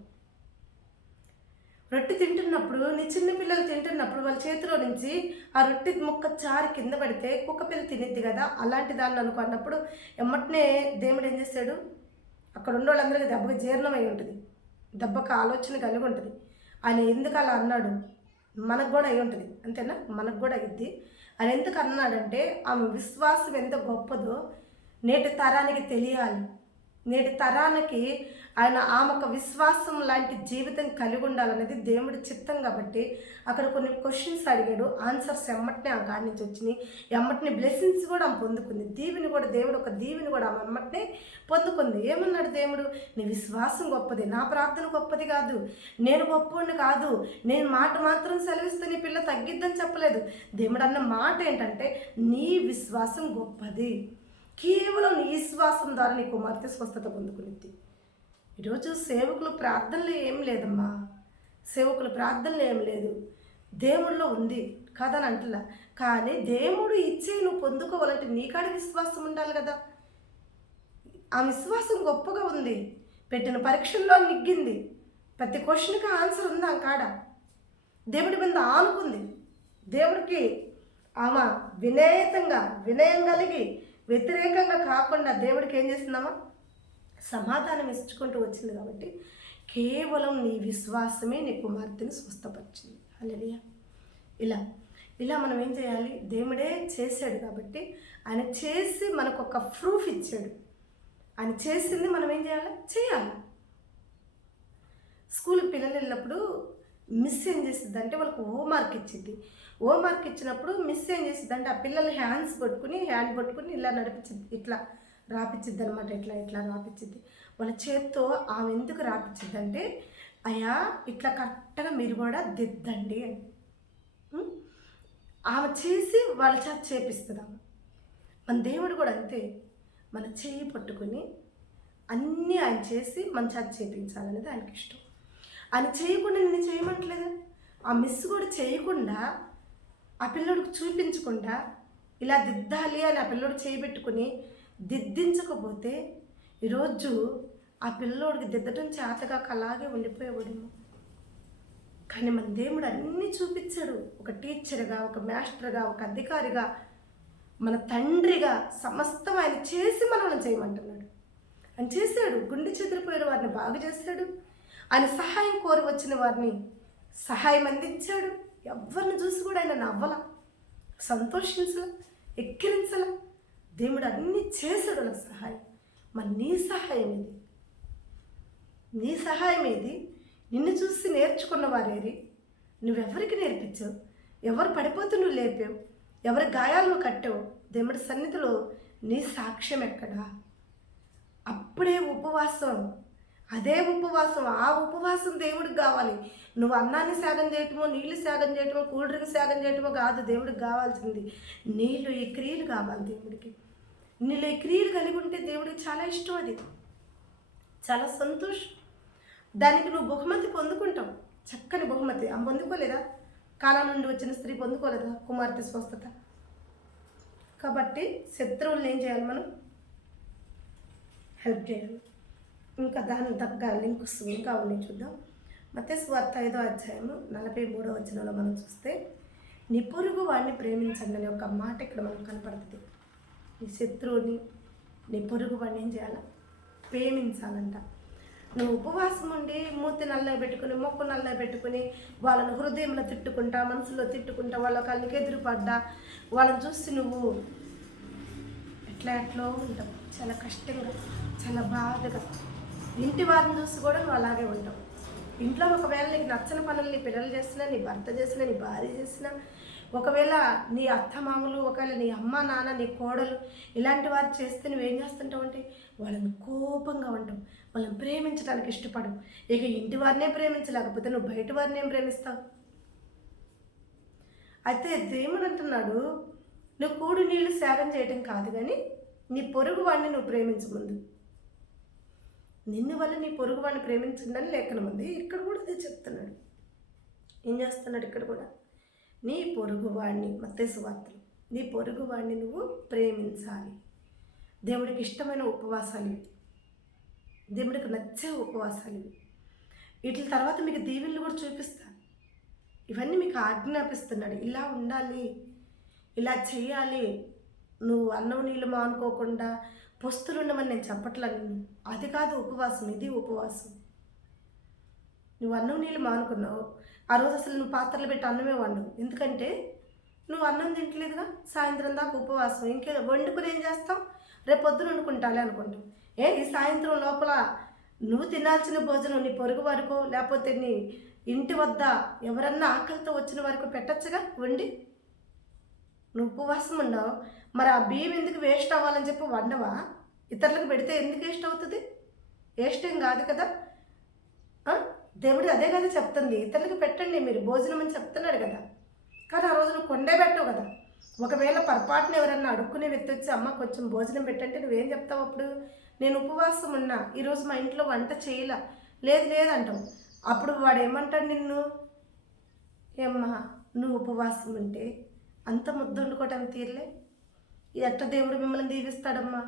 రొట్టె తింటున్నప్పుడు, నీ చిన్న పిల్లలు తింటున్నప్పుడు వాళ్ళ చేతిలో నుంచి ఆ రొట్టె ముక్క చారి కింద పడితే కుక్క పిల్ల తినిద్ది కదా, అలాంటి దాన్ని అనుకున్నప్పుడు ఎమ్మటనే దేవుడు ఏం చేశాడు, అక్కడ ఉన్న వాళ్ళందరికీ దెబ్బకి జీర్ణమై ఉంటుంది, దెబ్బకు ఆలోచన కలిగి ఉంటుంది. ఆయన ఎందుకు అలా అన్నాడు, మనకు కూడా అయి ఉంటుంది, అంతేనా, మనకు కూడా అయ్యిద్ది. ఆయన ఎందుకు అన్నాడంటే, ఆమె విశ్వాసం ఎంత గొప్పదో నేటి తరానికి తెలియాలి. నేటి తరానికి ఆమెకు విశ్వాసం లాంటి జీవితం కలిగి ఉండాలనేది దేవుడి చిత్తం. కాబట్టి అక్కడ కొన్ని క్వశ్చన్స్ అడిగాడు, ఆన్సర్స్ ఎమ్మటినే ఆ కాడి నుంచి వచ్చినాయి. ఎమ్మటిని బ్లెస్సింగ్స్ కూడా ఆమె పొందుకుంది, దీవిని కూడా దేవుడు ఒక దీవిని కూడా ఆమె ఎమ్మటినే పొందుకుంది. ఏమన్నాడు దేవుడు, నీ విశ్వాసం గొప్పది, నా ప్రార్థన గొప్పది కాదు, నేను గొప్పవాడిని కాదు, నేను మాట మాత్రం సెలవిస్తే నీ పిల్ల తగ్గిద్దని చెప్పలేదు. దేవుడు అన్న మాట ఏంటంటే, నీ విశ్వాసం గొప్పది, కేవలం నీ విశ్వాసం ద్వారా నీ కుమార్తె స్వస్థత పొందుకునిద్ది. ఈరోజు సేవకులు ప్రార్థనలు ఏం లేదమ్మా, సేవకుల ప్రార్థనలు ఏం లేదు, దేవుళ్ళో ఉంది కాదని అంటలా. కానీ దేవుడు ఇచ్చే నువ్వు పొందుకోవాలంటే నీకాడ విశ్వాసం ఉండాలి కదా. ఆ విశ్వాసం గొప్పగా ఉంది, పెట్టిన పరీక్షల్లో నిగ్గింది, ప్రతి క్వశ్చన్కి ఆన్సర్ ఉంది ఆ కాడ, దేవుడి మీద ఆనుకుంది. దేవుడికి ఆమె వినయం కలిగి వ్యతిరేకంగా కాకుండా దేవుడికి ఏం చేస్తున్నామా, సమాధానం ఇచ్చుకుంటూ వచ్చింది. కాబట్టి కేవలం నీ విశ్వాసమే నీ కుమార్తెని స్వస్థపరిచింది. హల్లెలూయా. ఇలా మనం ఏం చేయాలి, దేవుడే చేశాడు కాబట్టి ఆయన చేసి మనకు ఒక ప్రూఫ్ ఇచ్చాడు. ఆయన చేసింది మనం ఏం చేయాలి. స్కూల్కి పిల్లలు వెళ్ళినప్పుడు మిస్ ఏం చేసిద్ది అంటే, వాళ్ళకు హోంవర్క్ ఇచ్చింది. హోంవర్క్ ఇచ్చినప్పుడు మిస్ ఏం చేసిద్ది అంటే, ఆ పిల్లలు హ్యాండ్ పట్టుకుని ఇలా నడిపించింది, ఇట్లా రాపిచ్చిద్ది అనమాట. ఇట్లా రాపిచ్చిద్ది. వాళ్ళ చేత్తో ఆమె ఎందుకు రాపిచ్చిద్ది అంటే, అయ్యా ఇట్లా కరెక్ట్గా మీరు కూడా దిద్దండి అని ఆమె చేసి వాళ్ళ చేత చేపిస్తుంది. మన దేవుడు కూడా అంతే, మన చెయ్యి పట్టుకుని అన్నీ ఆయన చేసి మన చేత చేపించాలనేది ఆయనకి ఇష్టం. ఆయన చేయకుండా నేను చేయమంటలేదు. ఆ మిస్ కూడా చేయకుండా, ఆ పిల్లడికి చూపించకుండా ఇలా దిద్దాలి అని ఆ పిల్లోడు చేయబెట్టుకుని దిద్దించకపోతే ఈరోజు ఆ పిల్లోడికి దిద్దడం చేతగా అలాగే ఉండిపోయేవాడేమో. కానీ మన దేవుడు అన్నీ చూపించాడు, ఒక టీచర్గా, ఒక మాస్టర్గా, ఒక అధికారిగా, మన తండ్రిగా సమస్తం ఆయన చేసి మనల్ని చేయమంటున్నాడు. ఆయన చేశాడు, గుండె చెదిరిపోయిన వారిని బాగు చేశాడు, ఆయన సహాయం కోరి వచ్చిన వారిని సహాయం అందించాడు. ఎవరిని చూసి కూడా ఆయన నవ్వల, సంతోషించల, ఎక్కిరించల. దేవుడు అన్నీ చేశాడు వాళ్ళ సహాయం. మరి నీ సహాయం ఏది? నిన్ను చూసి నేర్చుకున్న వారేరి? నువ్వెవరికి నేర్పించావు? ఎవరు పడిపోతూ నువ్వు లేపావు? ఎవరి గాయాలు నువ్వు కట్టావు? దేవుడి సన్నిధిలో నీ సాక్ష్యం ఎక్కడా? అప్పుడే ఉపవాసం, అదే ఉపవాసం, ఆ ఉపవాసం దేవుడికి కావాలి. నువ్వు అన్నాన్ని త్యాగం చేయటమో, నీళ్ళు త్యాగం చేయటమో, కూల్ డ్రింక్స్ త్యాగం చేయటమో కాదు దేవుడికి కావాల్సింది. నీళ్ళు ఈ క్రియలు కావాలి దేవుడికి. నీళ్ళు ఈ క్రియలు కలిగి ఉంటే దేవుడికి చాలా ఇష్టం, అది చాలా సంతోషం. దానికి నువ్వు బహుమతి పొందుకుంటావు, చక్కని బహుమతి. ఆమె పొందుకోలేదా? కాలా నుండి వచ్చిన స్త్రీ పొందుకోలేదా కుమార్తె స్వస్థత? కాబట్టి శత్రువులను ఏం చేయాలి? మనం హెల్ప్ చేయాలి. ఇంకా దానికి తగ్గ లింక్స్ ఇంకా ఉన్నాయి, చూద్దాం. మత్తయి సువార్త 5వ అధ్యాయము 43వ వచనంలో మనం చూస్తే, నీ పొరుగు వాడిని ప్రేమించండి అనే ఒక మాట ఇక్కడ మనకు కనపడుతుంది. నీ శత్రువుని, నీ పొరుగు వాడిని ఏం చేయాలి? ప్రేమించాలంట. నువ్వు ఉపవాసం ఉండి మూతి నల్ల పెట్టుకుని, మొక్కు నల్ల పెట్టుకుని, వాళ్ళని హృదయంలో తిట్టుకుంటా, మనసులో తిట్టుకుంటా, వాళ్ళ కళ్ళకి ఎదురుపడ్డా, వాళ్ళని చూసి నువ్వు ఎట్లో ఉంటావు, చాలా కష్టంగా, చాలా బాధగా. ఇంటి వారిని చూసి కూడా నువ్వు అలాగే ఉంటావు. ఇంట్లో ఒకవేళ నీకు నచ్చని పనులు నీ పిల్లలు చేసినా, నీ భర్త చేసినా, నీ భార్య చేసినా, ఒకవేళ నీ అత్తమామలు, ఒకవేళ నీ అమ్మ నాన్న, నీ కోడలు ఇలాంటి వారు చేస్తే నువ్వేం చేస్తుంటావు అంటే వాళ్ళని కోపంగా ఉంటావు, వాళ్ళని ప్రేమించడానికి ఇష్టపడవు. ఇక ఇంటి వారినే ప్రేమించలేకపోతే నువ్వు బయట వారిని ఏం ప్రేమిస్తావు? అయితే దేవుడు అంటున్నాడు, నువ్వు కూడు నీళ్ళు త్యాగం చేయటం కాదు, కానీ నీ పొరుగు వాడిని నువ్వు ప్రేమించు ముందు. నిన్ను వల్ల నీ పొరుగు వాడిని ప్రేమించిందని లేఖనం ఉంది. ఇక్కడ కూడా అదే చెప్తున్నాడు. ఏం చేస్తున్నాడు ఇక్కడ కూడా? నీ పొరుగు వాడిని, మత్తయి సువార్తలో, నీ పొరుగు వాడిని నువ్వు ప్రేమించాలి. దేవుడికి ఇష్టమైన ఉపవాసాలు ఇవి, దేవుడికి నచ్చే ఉపవాసాలు ఇవి. వీటి తర్వాత మీకు దీవెనలు కూడా చూపిస్తాను. ఇవన్నీ మీకు ఆజ్ఞాపిస్తున్నాడు. ఇలా ఉండాలి, ఇలా చెయ్యాలి. నువ్వు అన్నం నీళ్ళు మానుకోకుండా పొస్తులు ఉండమని నేను చెప్పట్లా నిన్ను. అది కాదు ఉపవాసం, ఇది ఉపవాసం. నువ్వు అన్నం నీళ్ళు మానుకున్నావు, ఆ రోజు అసలు నువ్వు పాత్రలు పెట్టి అన్నమే వండవు. ఎందుకంటే నువ్వు అన్నం తింటలేదుగా, సాయంత్రం దాకా ఉపవాసం. ఇంకేదో వండుకుని ఏం చేస్తావు? రేపు పొద్దున వండుకుంటాలే అనుకుంటావు. ఈ సాయంత్రం లోపల నువ్వు తినాల్సిన భోజనం నీ పొరుగు వరకు, లేకపోతే నీ ఇంటి వద్ద ఎవరన్నా ఆకలితో వచ్చిన వరకు పెట్టచ్చుగా వండి. నువ్వు ఉపవాసం ఉండవు, మరి ఆ బియ్యం ఎందుకు వేస్ట్ అవ్వాలని చెప్పి వండవా? ఇతరులకు పెడితే ఎందుకు వేస్ట్ అవుతుంది? వేస్ట్ ఏం కాదు కదా. దేవుడు అదే కదా చెప్తుంది, ఇతరులకు పెట్టండి మీరు భోజనం అని చెప్తున్నాడు కదా. కానీ ఆ రోజు నువ్వు కొండే పెట్టవు కదా. ఒకవేళ పొరపాటున ఎవరన్నా అడుక్కునే వ్యక్తి వచ్చి అమ్మ కొంచెం భోజనం పెట్టంటే నువ్వేం చెప్తావు అప్పుడు? నేను ఉపవాసం ఉన్నా, ఈరోజు మా ఇంట్లో వంట చేయలా, లేదు అంటావు. అప్పుడు వాడు ఏమంటాడు నిన్ను? ఏమ్మా నువ్వు ఉపవాసం ఉంటే అంత ముద్దు వండుకోవటానికి తీరలే, ఎట్ట దేవుడు మిమ్మల్ని దీవిస్తాడమ్మా?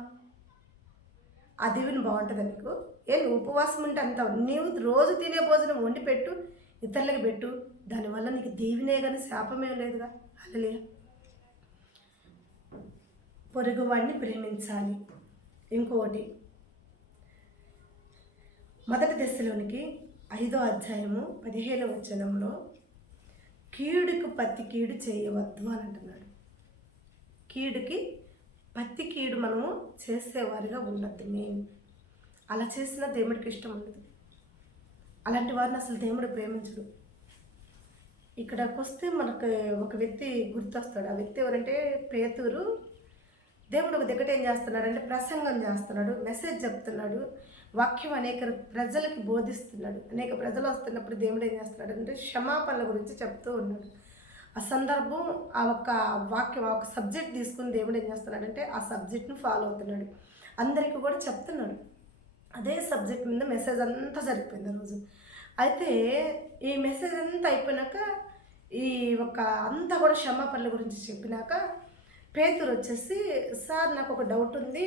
ఆ దీవెన బాగుంటుందా నీకు? నువ్వు ఉపవాసం ఉంటే అంత, నీవు రోజు తినే భోజనం వండి పెట్టు, ఇతరులకు పెట్టు, దానివల్ల నీకు దీవెనే కానీ శాపమే లేదుగా. హల్లెలూయా. పొరుగువాడిని ప్రేమించాలి. ఇంకోటి, మొదటి దశలోనికి 5వ అధ్యాయము 15వ వచనంలో, కీడుకు పత్తి కీడు చేయవద్దు అని అంటున్నాడు. కీడుకి పత్తి కీడు మనము చేసేవారిగా ఉండద్దు. మెయిన్ అలా చేసినా దేవుడికి ఇష్టం ఉండదు. అలాంటి వారిని అసలు దేవుడు ప్రేమించడు. ఇక్కడికి వస్తే మనకు ఒక వ్యక్తి గుర్తొస్తాడు. ఆ వ్యక్తి ఎవరంటే పేతురు. దేవుడు ఒక దగ్గర ఏం చేస్తున్నాడంటే ప్రసంగం చేస్తున్నాడు, మెసేజ్ చెప్తున్నాడు, వాక్యం అనేక ప్రజలకి బోధిస్తున్నాడు. అనేక ప్రజలు వస్తున్నప్పుడు దేవుడు ఏం చేస్తున్నాడు అంటే క్షమాపణల గురించి చెప్తూ ఉన్నాడు. ఆ సందర్భం, ఆ ఒక్క వాక్యం, ఆ ఒక సబ్జెక్ట్ తీసుకుని దేవుడు ఏం చేస్తున్నాడంటే ఆ సబ్జెక్ట్ని ఫాలో అవుతున్నాడు, అందరికీ కూడా చెప్తున్నాడు. అదే సబ్జెక్ట్ మీద మెసేజ్ అంతా జరిగిపోయింది ఆ రోజు. అయితే ఈ మెసేజ్ అంతా అయిపోయినాక, ఈ ఒక అంతా కూడా క్షమాపణల గురించి చెప్పినాక పేతురు వచ్చేసి, సార్ నాకు ఒక డౌట్ ఉంది,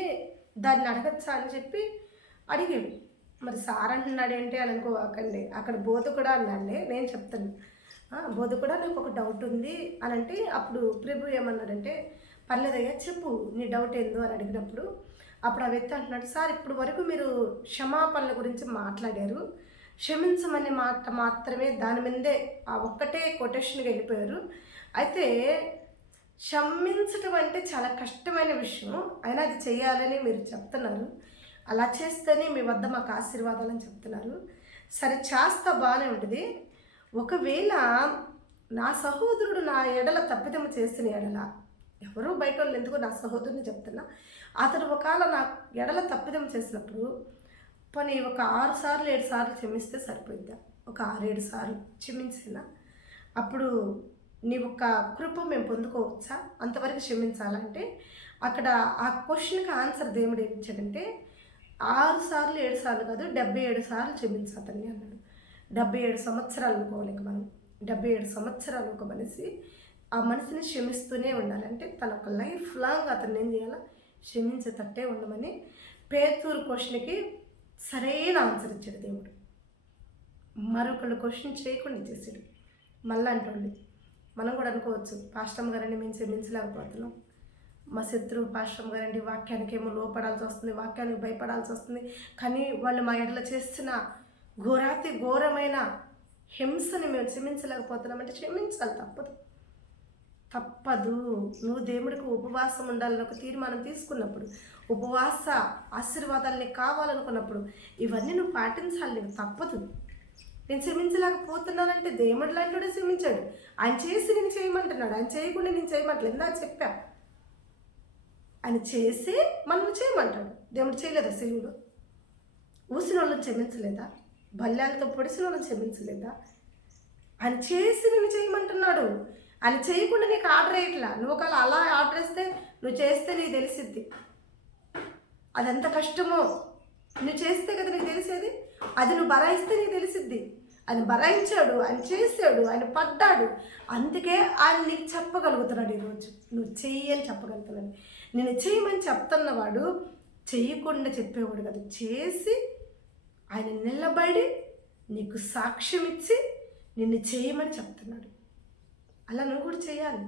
దాన్ని అడగచ్చా అని చెప్పి అడిగాడు. మరి సార్ అంటున్నాడు ఏంటి అని అనుకోకండి, అక్కడ బోధకుడు అన్నాడే, నేను చెప్తాను. బోధకుడు నాకు ఒక డౌట్ ఉంది అని అంటే, అప్పుడు ప్రభు ఏమన్నాడంటే, పర్లేదయ్యా చెప్పు నీ డౌట్ ఏందో అని అడిగినప్పుడు, అప్పుడు ఆ వ్యక్తి అంటున్నాడు, సార్ ఇప్పుడు వరకు మీరు క్షమాపణల గురించి మాట్లాడారు, క్షమించమనే మాట మాత్రమే దాని మీదే ఆ ఒక్కటే కొటేషన్కి వెళ్ళిపోయారు. అయితే క్షమించటం అంటే చాలా కష్టమైన విషయం, అయినా అది చేయాలని మీరు చెప్తున్నారు, అలా చేస్తేనే మీ వద్ద మాకు ఆశీర్వాదాలని చెప్తున్నారు. సరే చేస్తా బాగానే ఉంటుంది. ఒకవేళ నా సహోదరుడు నా ఎడల తప్పిదము చేసిన ఎడల ఎవరో బయట వాళ్ళు ఎందుకు నా సహోదరుని చెప్తున్నా. అతను ఒకవేళ నా ఎడల తప్పిదం చేసినప్పుడు పోనీ ఒక 6 సార్లు 7 సార్లు క్షమిస్తే సరిపోద్దా? ఒక 6, 7 సార్లు క్షమించేనా? అప్పుడు నీ యొక్క కృప మేము పొందుకోవచ్చా? అంతవరకు క్షమించాలంటే అక్కడ ఆ క్వశ్చన్కి ఆన్సర్ దేవుడు ఏమి ఇచ్చాడంటే 6 సార్లు 7 సార్లు కాదు, 77 సార్లు క్షమించు అతన్ని అన్నాడు. 77 సంవత్సరాలు అనుకోవాలి మనం. 77 సంవత్సరాలు ఒక మనిషి ఆ మనిషిని క్షమిస్తూనే ఉండాలి. అంటే తన ఒక లైఫ్ లాంగ్ అతన్ని ఏం చేయాలి? క్షమించేటట్టే ఉండమని పేతురు క్వశ్చన్కి సరైన ఆన్సర్ ఇచ్చాడు దేవుడు. మరొకళ్ళు క్వశ్చన్ చేయకుండా చేసాడు. మళ్ళీ అంటండి మనం కూడా అనుకోవచ్చు, పాస్టమ్ గారండి మేము క్షమించలేకపోతున్నాం, మా శత్రువు పాస్టమ్ గారండి వాక్యానికి ఏమో లోపడాల్సి వస్తుంది, వాక్యానికి భయపడాల్సి వస్తుంది, కానీ వాళ్ళు మా ఎడల చేస్తున్న ఘోరమైన హింసని మేము క్షమించలేకపోతున్నామంటే క్షమించాలి, తప్పదు. నువ్వు దేవుడికి ఉపవాసం ఉండాలని ఒక తీర్మానం తీసుకున్నప్పుడు, ఉపవాస ఆశీర్వాదాలని కావాలనుకున్నప్పుడు ఇవన్నీ నువ్వు పాటించాలి. నీకు తప్పదు. నేను క్షమించలేకపోతున్నానంటే దేవుడు లాంటి క్షమించాడు. ఆయన చేసి నేను చేయమంటున్నాడు, ఆయన చేయకుండా నేను చేయమంటలేదు. ఇందాక చెప్పా, ఆయన చేసి మనం చేయమంటాడు. దేవుడు చేయలేదా? సిలువలో ఊసిన వాళ్ళని క్షమించలేదా? బల్యాలతో పొడిసిన వాళ్ళని క్షమించలేదా? ఆయన చేసి నేను చేయమంటున్నాడు. ఆయన చేయకుండా నీకు ఆర్డర్ వేయట్లా. నువ్వు ఒకవేళ అలా ఆర్డర్ వేస్తే నువ్వు చేస్తే నీకు తెలిసిద్ది అది ఎంత కష్టమో. నువ్వు చేస్తే కదా నీకు తెలిసేది. అది నువ్వు బరాయిస్తే నీకు తెలిసిద్ది. ఆయన బరాయించాడు, ఆయన చేశాడు, ఆయన పడ్డాడు. అందుకే ఆయన నీకు చెప్పగలుగుతున్నాడు ఈరోజు. నువ్వు చెయ్యి అని చెప్పగలుగుతున్నాడు. నేను చేయమని చెప్తున్నవాడు చెయ్యకుండా చెప్పేవాడు కదా, చేసి ఆయన నిలబడి నీకు సాక్ష్యం ఇచ్చి నిన్ను చేయమని చెప్తున్నాడు. అలా నువ్వు కూడా చేయాలి.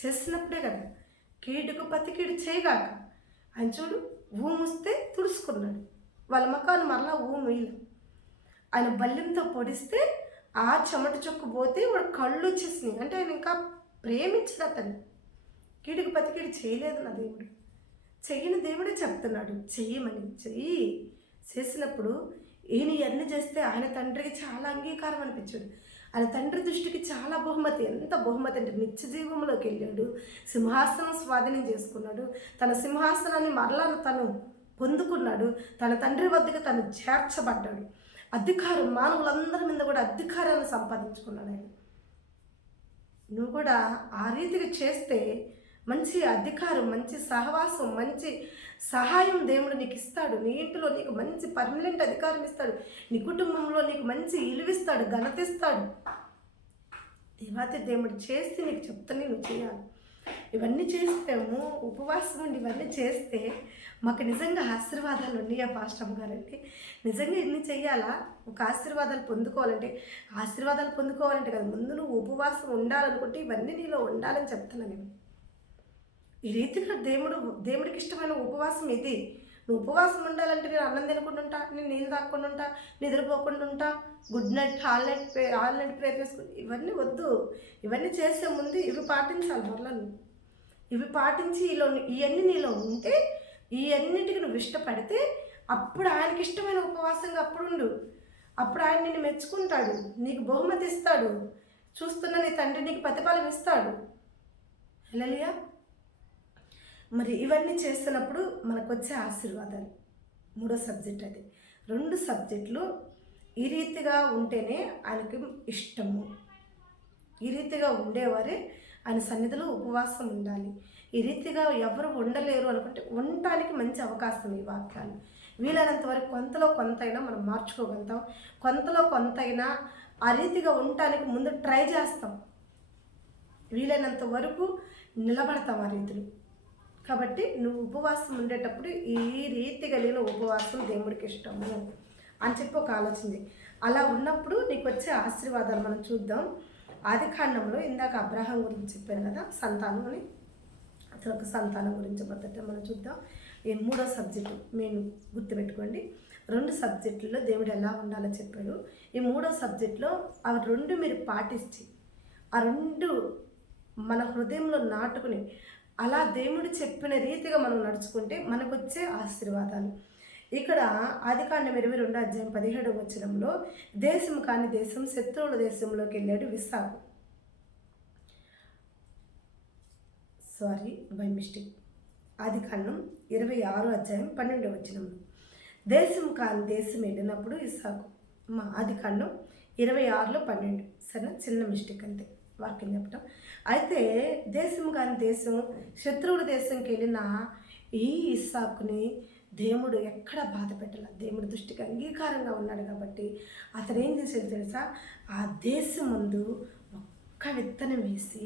చేసినప్పుడే కదా కీడుకు పతికీడు చేయగాక. ఆయన చూడు ఊముస్తే తుడుచుకున్నాడు. వాళ్ళ మకాను మరలా ఊమిలు. ఆయన బల్యంతో పొడిస్తే ఆ చెమట చొక్కు పోతే వాడు కళ్ళు వచ్చేసినాయి. అంటే ఆయన ఇంకా ప్రేమించిన అతను. కీడుకు పతికీడు చేయలేదు నా దేవుడు. చెయ్యని దేవుడే చెప్తున్నాడు చెయ్యమని. చెయ్యి చేసినప్పుడు ఈయన ఇవన్నీ చేస్తే ఆయన తండ్రికి చాలా అంగీకారం అనిపించాడు. ఆయన తండ్రి దృష్టికి చాలా బహుమతి. ఎంత బహుమతి అంటే నిత్య జీవంలోకి వెళ్ళాడు, సింహాసనం స్వాధీనం చేసుకున్నాడు, తన సింహాసనాన్ని మరలా తను పొందుకున్నాడు, తన తండ్రి వద్దకు తను చేర్చబడ్డాడు. అధికారం మానవులందరి మీద కూడా అధికారాన్ని సంపాదించుకున్నాడు ఆయన. నువ్వు కూడా ఆ రీతిగా చేస్తే మంచి అధికారం, మంచి సహవాసం, మంచి సహాయం దేవుడు నీకు ఇస్తాడు. నీ ఇంటిలో నీకు మంచి పర్మనెంట్ అధికారం ఇస్తాడు. నీ కుటుంబంలో నీకు మంచి ఇలువిస్తాడు, ఘనత ఇస్తాడు. దేవాతి దేవుడు చేస్తే నీకు చెప్తానే నువ్వు చేయాలి. ఇవన్నీ చేస్తాము, ఉపవాసం ఉండి ఇవన్నీ చేస్తే మాకు నిజంగా ఆశీర్వాదాలు ఉన్నాయా పాస్టమ్ గారంటే? నిజంగా ఇన్ని చెయ్యాలా? ఒక ఆశీర్వాదాలు పొందుకోవాలంటే కదా ముందు నువ్వు ఉపవాసం ఉండాలనుకుంటే ఇవన్నీ నీలో ఉండాలని చెప్తున్నాను నేను. ఈ రీతిగా దేవుడికి ఇష్టమైన ఉపవాసం ఇది. నువ్వు ఉపవాసం ఉండాలంటే నేను అన్నం తినకుండా ఉంటా, నేను నీళ్ళు తాగకుండా ఉంటా, నిద్రపోకుండా ఉంటా, good night all night prayer చేసుకుంటా, ఇవన్నీ వద్దు. ఇవన్నీ చేసే ముందు ఇవి పాటించాలి. మరలా నువ్వు ఇవి పాటించి ఇవన్నీ నీలో ఉంటే, ఇవన్నిటికి నువ్వు ఇష్టపడితే అప్పుడు ఆయనకి ఇష్టమైన ఉపవాసంగా అప్పుడు ఉండు. అప్పుడు ఆయన నిన్ను మెచ్చుకుంటాడు, నీకు బహుమతి ఇస్తాడు, చూస్తున్న నీ తండ్రి నీకు ప్రతిఫలం ఇస్తాడు. హల్లెలూయా. మరి ఇవన్నీ చేస్తున్నప్పుడు మనకు వచ్చే ఆశీర్వాదాలు 3వ సబ్జెక్ట్ అది. 2 సబ్జెక్టులు ఈ రీతిగా ఉంటేనే ఆయనకి ఇష్టము. ఈ రీతిగా ఉండేవారే ఆయన సన్నిధిలో ఉపవాసం ఉండాలి. ఈ రీతిగా ఎవరు ఉండలేరు అనుకుంటే ఉండటానికి మంచి అవకాశం ఈ వాక్యాలు. వీలైనంత వరకు కొంతలో కొంతైనా మనం మార్చుకోగలుగుతాం. కొంతలో కొంతైనా ఆ రీతిగా ఉండటానికి ముందు ట్రై చేస్తాం. వీలైనంత వరకు నిలబడతాం ఆ రీతిలో. కాబట్టి నువ్వు ఉపవాసం ఉండేటప్పుడు ఈ రీతి కలిగిన ఉపవాసం దేవుడికి ఇష్టము అని చెప్పి ఒక ఆలోచన. అలా ఉన్నప్పుడు నీకు వచ్చే ఆశీర్వాదాలు మనం చూద్దాం. ఆదికాండంలో ఇందాక అబ్రహాం గురించి చెప్పాను కదా, సంతానం అని. అతను ఒక సంతానం గురించి మొదట మనం చూద్దాం. ఈ 3వ సబ్జెక్టు మేము గుర్తుపెట్టుకోండి. 2 సబ్జెక్టుల్లో దేవుడు ఎలా ఉండాలో చెప్పాడు. ఈ 3వ సబ్జెక్టులో ఆ 2 మీరు పాటించి ఆ 2 మన హృదయంలో నాటుకుని అలా దేవుడు చెప్పిన రీతిగా మనం నడుచుకుంటే మనకు వచ్చే ఆశీర్వాదాలు. ఇక్కడ ఆదికాండం 22:17 దేశం కాని దేశం శత్రువుల దేశంలోకి వెళ్ళాడు ఇస్సాకు. By mistake. ఆదికాండం 26:12 దేశం కాని దేశం వెళ్ళినప్పుడు ఇస్సాకు. ఆదికాండం 26:12. సరేనా, చిన్న మిస్టేక్ అంతే వాక్యం చెప్పడం. అయితే దేశం కాని దేశం, శత్రువుల దేశంకి వెళ్ళిన ఈ ఇస్సాకుని దేవుడు ఎక్కడ బాధ పెట్టాల, దేవుడి దృష్టికి అంగీకారంగా ఉన్నాడు కాబట్టి అతను ఏం చేసేది తెలుసా, ఆ దేశం ముందు ఒక్క విత్తనం వేసి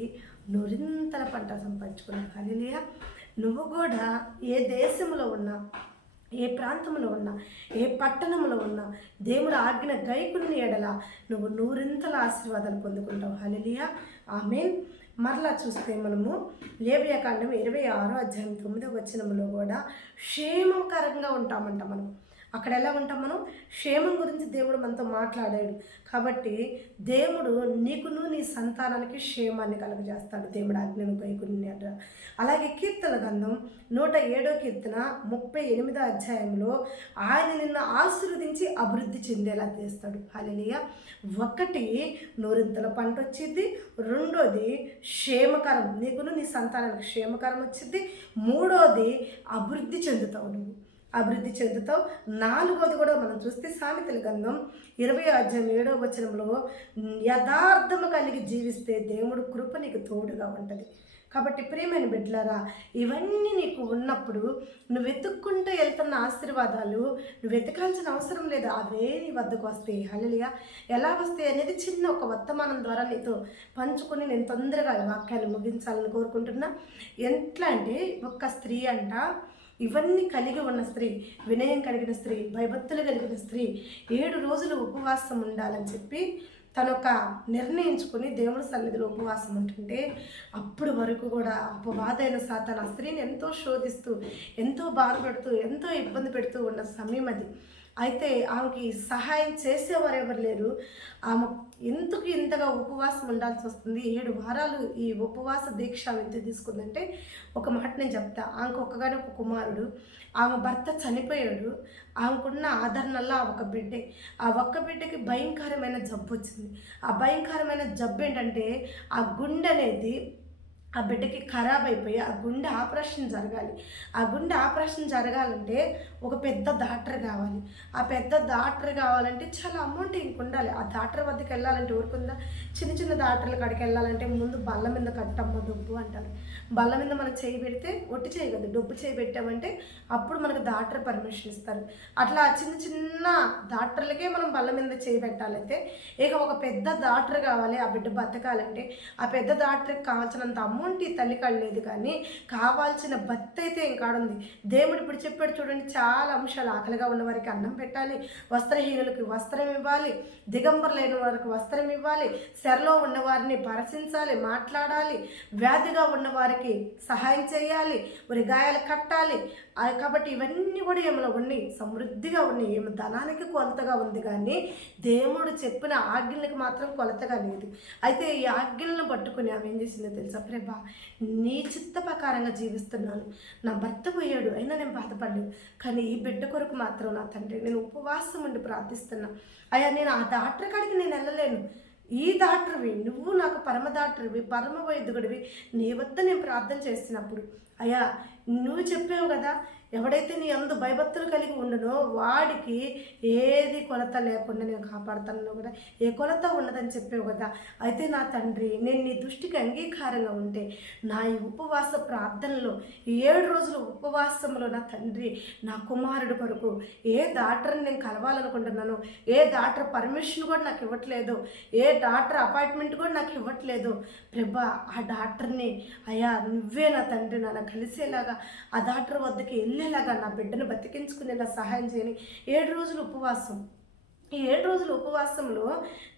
నొరింతల పంట సంపాదించుకున్నాడు. హల్లెలూయా. నువ్వు కూడా ఏ దేశంలో ఉన్నా, ఏ ప్రాంతంలో ఉన్నా, ఏ పట్టణంలో ఉన్నా దేవుడు ఆజ్ఞ గైకుని ఎడల నువ్వు నూరింతల ఆశీర్వాదాలు పొందుకుంటావు. హల్లెలూయా, ఆమేన్. మరలా చూస్తే మనము లేవియాకాండం 26:9 కూడా క్షేమకరంగా ఉంటామంట. మనం అక్కడ ఎలా ఉంటాం, మనం క్షేమం గురించి దేవుడు మనతో మాట్లాడాడు కాబట్టి దేవుడు నీకును నీ సంతానానికి క్షేమాన్ని కలుగజేస్తాడు, దేవుడు ఆజ్ఞను గైకుని. అలాగే కీర్తన గ్రంథం 107:38 ఆయన నిన్ను ఆశీర్వదించి అభివృద్ధి చెందేలా చేస్తాడు. హల్లెలూయా. ఒకటి నూరింతల పంట వచ్చింది, రెండోది క్షేమకరం, నీకును నీ సంతానానికి క్షేమకరం వచ్చింది, మూడోది అభివృద్ధి చెందుతావు, నువ్వు అభివృద్ధి చెందుతావు. నాలుగోది కూడా మనం చూస్తే సామెతల గ్రంథం 20:7 యథార్థము కలిగి జీవిస్తే దేవుడు కృప నీకు తోడుగా ఉంటుంది. కాబట్టి ప్రియమైన బిడ్డలారా, ఇవన్నీ నీకు ఉన్నప్పుడు నువ్వు వెతుక్కుంటూ వెళ్తున్న ఆశీర్వాదాలు నువ్వు వెతకాల్సిన అవసరం లేదు, అవే నీ వద్దకు వస్తాయి. హల్లెలూయా. ఎలా వస్తాయి అనేది చిన్న ఒక వర్తమానం ద్వారా నీతో పంచుకొని నేను తొందరగా వాక్యాన్ని ముగించాలని కోరుకుంటున్నా. ఎట్లా అంటే, ఒక స్త్రీ అంట, ఇవన్నీ కలిగి ఉన్న స్త్రీ, వినయం కలిగిన స్త్రీ, భయభక్తులు కలిగిన స్త్రీ 7 రోజులు ఉపవాసం ఉండాలని చెప్పి తనొక నిర్ణయించుకుని దేవుడి సన్నిధిలో ఉపవాసం ఉంటుంటే అప్పుడు వరకు కూడా అపవాదైన సాతాను ఆ స్త్రీని ఎంతో శోధిస్తూ, ఎంతో బాధపడుతూ, ఎంతో ఇబ్బంది పెడుతూ ఉన్న సమయం అది. అయితే ఆమెకి సహాయం చేసేవారు ఎవరు లేరు. ఆమె ఎందుకు ఇంతగా ఉపవాసం ఉండాల్సి వస్తుంది, 7 వారాలు ఈ ఉపవాస దీక్ష ఎంత తీసుకుందంటే, ఒక మాట నేను చెప్తా. ఆమెకు ఒక్కగానే ఒక కుమారుడు, ఆమె భర్త చనిపోయాడు, ఆమెకున్న ఆదరణల్లో ఒక బిడ్డే. ఆ ఒక్క బిడ్డకి భయంకరమైన జబ్బు వచ్చింది. ఆ భయంకరమైన జబ్బు ఏంటంటే, ఆ గుండె అనేది ఆ బిడ్డకి ఖరాబ్ అయిపోయి ఆ గుండె ఆపరేషన్ జరగాలి. ఆ గుండె ఆపరేషన్ జరగాలంటే ఒక పెద్ద డాక్టర్ కావాలి. ఆ పెద్ద డాక్టర్ కావాలంటే చాలా అమౌంట్ ఇంక ఉండాలి. ఆ డాక్టర్ వద్దకు వెళ్ళాలంటే ఊరుకుందా, చిన్న చిన్న డాక్టర్ల కాడికి వెళ్ళాలంటే ముందు బల్ల మీద కట్టమ్మ డబ్బు అంటారు. బల్ల మీద మనం చేయి పెడితే ఒట్టి చేయి కదా, డబ్బు చేయి పెట్టామంటే అప్పుడు మనకు డాక్టర్ పర్మిషన్ ఇస్తారు. అట్లా చిన్న చిన్న డాక్టర్లకే మనం బల్ల మీద చేయి పెట్టాలంటే ఇక ఒక పెద్ద డాక్టర్ కావాలి. ఆ బిడ్డ బతకాలంటే ఆ పెద్ద డాక్టర్కి కావాల్సినంత అమౌంట్ ఈ తల్లికాడు లేదు, కానీ కావాల్సిన భక్తి అయితే ఇంకాడుంది. దేవుడు ఇప్పుడు చెప్పాడు చూడండి, చాలా అంశాలు. ఆకలిగా ఉన్న వారికి అన్నం పెట్టాలి, వస్త్రహీనులకి వస్త్రం ఇవ్వాలి, దిగంబరులైన వారికి వస్త్రం ఇవ్వాలి, శరలో ఉన్నవారిని పరచించాలి, మాట్లాడాలి, వ్యాధిగా ఉన్న వారికి సహాయం చేయాలి, మరి గాయాలు కట్టాలి. కాబట్టి ఇవన్నీ కూడా ఏమైనా ఉన్నాయి, సమృద్ధిగా ఉన్నాయి. ఏమో ధనానికి కొలతగా ఉంది, కానీ దేవుడు చెప్పిన ఆజ్ఞలకు మాత్రం కొలతగా లేదు. అయితే ఈ ఆజ్ఞలను పట్టుకుని ఆమె ఏం చేసిందో తెలుసా, ప్రభా నీ చిత్త ప్రకారంగా జీవిస్తున్నాను, నా భర్త పోయాడు అయినా నేను బాధపడలేదు, కానీ ఈ బిడ్డ కొరకు మాత్రం నా తండ్రి నేను ఉపవాసం ఉండి ప్రార్థిస్తున్నా. అయ్యా నేను ఆ డాక్టర్ కాడికి నేను వెళ్ళలేను, ఈ డాక్టర్వి నువ్వు, నాకు పరమ డాక్టర్వి, పరమ వైద్యుడివి, నీ వద్ద నేను ప్రార్థన చేస్తున్నప్పుడు అయ్యా నువ్వు చెప్పావు కదా, ఎవడైతే నీ అందు భయభక్తులు కలిగి ఉండనో వాడికి ఏది కొలత లేకుండా నేను కాపాడుతాను కూడా, ఏ కొలత ఉన్నదని చెప్పావు కదా. అయితే నా తండ్రి నేను నీ దృష్టికి అంగీకారంగా ఉంటే నా ఈ ఉపవాస ప్రార్థనలో 7 రోజుల ఉపవాసంలో నా తండ్రి నా కుమారుడు కొరకు ఏ డాక్టర్ని నేను కలవాలనుకుంటున్నాను, ఏ డాక్టర్ పర్మిషన్ కూడా నాకు ఇవ్వట్లేదు, ఏ డాక్టర్ అపాయింట్మెంట్ కూడా నాకు ఇవ్వట్లేదు, ప్రభా ఆ డాక్టర్ని అయ్యా నువ్వే నా తండ్రి నన్ను కలిసేలాగా ఆ డాక్టర్ వద్దకి వెళ్ళేలాగా నా బిడ్డను బతికించుకునేలా సహాయం చేయని 7 రోజులు ఉపవాసం. ఈ 7 రోజుల ఉపవాసంలో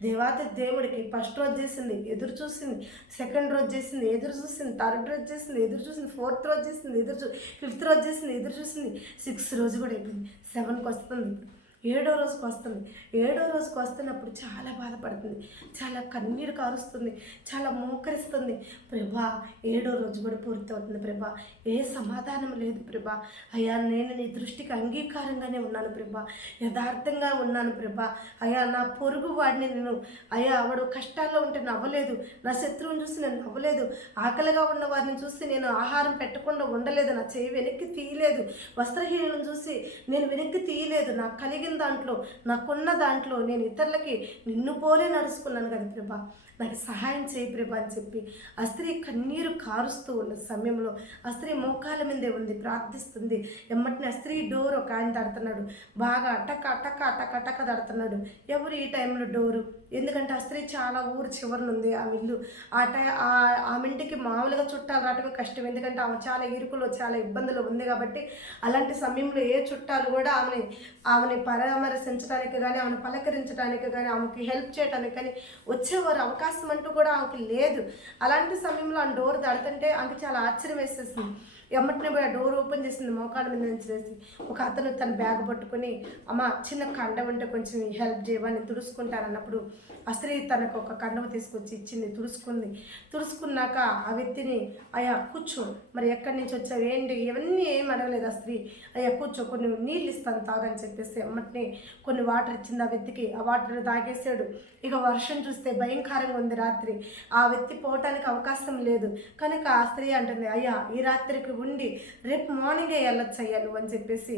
దేవాతి దేవుడికి ఫస్ట్ రోజు చేసింది ఎదురు చూసింది, సెకండ్ రోజు చేసింది ఎదురు చూసింది, థర్డ్ రోజు చేసింది ఎదురు చూసింది, ఫోర్త్ రోజు చేసింది ఎదురు 5th రోజు చేసింది ఎదురు చూసింది, 6th రోజు కూడా అయిపోయింది, 7th వస్తుంది. ఏడో రోజుకి వస్తుంది. ఏడో రోజుకి వస్తున్నప్పుడు చాలా బాధపడుతుంది, చాలా కన్నీరు కారుస్తుంది, చాలా మోకరిస్తుంది. ప్రభా ఏడో రోజు కూడా పూర్తవుతుంది ప్రభా, ఏ సమాధానం లేదు ప్రభా. అయ్యా నేను నీ దృష్టికి అంగీకారంగానే ఉన్నాను ప్రభా, యథార్థంగా ఉన్నాను ప్రభా. అయ్యా నా పొరుగు వాడిని నేను, అయ్యా వాడు కష్టాల్లో ఉంటే నవ్వలేదు, నా శత్రువుని చూసి నేను నవ్వలేదు, ఆకలిగా ఉన్న వారిని చూసి నేను ఆహారం పెట్టకుండా ఉండలేదు, నా చేయి వెనక్కి తీయలేదు, వస్త్రహీనులను చూసి నేను వెనక్కి తీయలేదు, నాకు కలిగిన దాంట్లో నాకున్న దాంట్లో నేను ఇతరులకి నిన్ను పోలే నడుచుకున్నాను కదా ప్రభా, నాకు సహాయం చేయి ప్రభా అని చెప్పి ఆ స్త్రీ కన్నీరు కారుస్తూ ఉన్న సమయంలో ఆ స్త్రీ మోకాల మీదే ఉంది, ప్రార్థిస్తుంది. ఎమ్మటిని ఆ స్త్రీ డోర్ ఒక ఆయన తడుతున్నాడు, బాగా అటక అటక అటక అటక తడుతున్నాడు. ఎవరు ఈ టైంలో డోరు? ఎందుకంటే ఆ స్త్రీ చాలా ఊరు చివరనుంది ఆ ఇల్లు. ఆమె ఇంటికి మామూలుగా చుట్టాలు రావటమే కష్టం, ఎందుకంటే ఆమె చాలా ఇరుకులో చాలా ఇబ్బందులు ఉంది కాబట్టి అలాంటి సమయంలో ఏ చుట్టాలు కూడా ఆమెని పరామర్శించడానికి కానీ, ఆమెను పలకరించడానికి కానీ, ఆమెకి హెల్ప్ చేయడానికి కానీ వచ్చేవారు అవకాశం అంటూ కూడా ఆమెకి లేదు. అలాంటి సమయంలో ఆ డోర్ దాడుతుంటే ఆమెకి చాలా ఆశ్చర్యం వేసేసింది. ఎమ్మటినే పోయి ఆ డోర్ ఓపెన్ చేసింది, మోకాళ్ళ మీద నుంచి వేసి. ఒక అతను తన బ్యాగ్ పట్టుకొని, అమ్మ చిన్న కండ ఉంటే కొంచెం హెల్ప్ చేయమని తుడుచుకుంటానన్నప్పుడు ఆ స్త్రీ తనకు ఒక కండవ తీసుకొచ్చి ఇచ్చింది, తుడుచుకున్నాక ఆ వ్యక్తిని అయ్యా కూర్చో, మరి ఎక్కడి నుంచి వచ్చావు ఏంటి ఇవన్నీ ఏం అడగలేదు ఆ స్త్రీ. అయ్యా కూర్చో, కొన్ని నీళ్ళు ఇస్తాను తాగని చెప్పేసి ఎమ్మటిని కొన్ని వాటర్ ఇచ్చింది ఆ వ్యక్తికి. ఆ వాటర్ తాగేసాడు. ఇక వర్షం చూస్తే భయంకరంగా ఉంది రాత్రి, ఆ వ్యక్తి పోవటానికి అవకాశం లేదు కనుక ఆ స్త్రీ అంటుంది, అయ్యా ఈ రాత్రికి ఉండి రేపు మార్నింగే వెళ్ళొచ్చు అయ్యా నువ్వు అని చెప్పేసి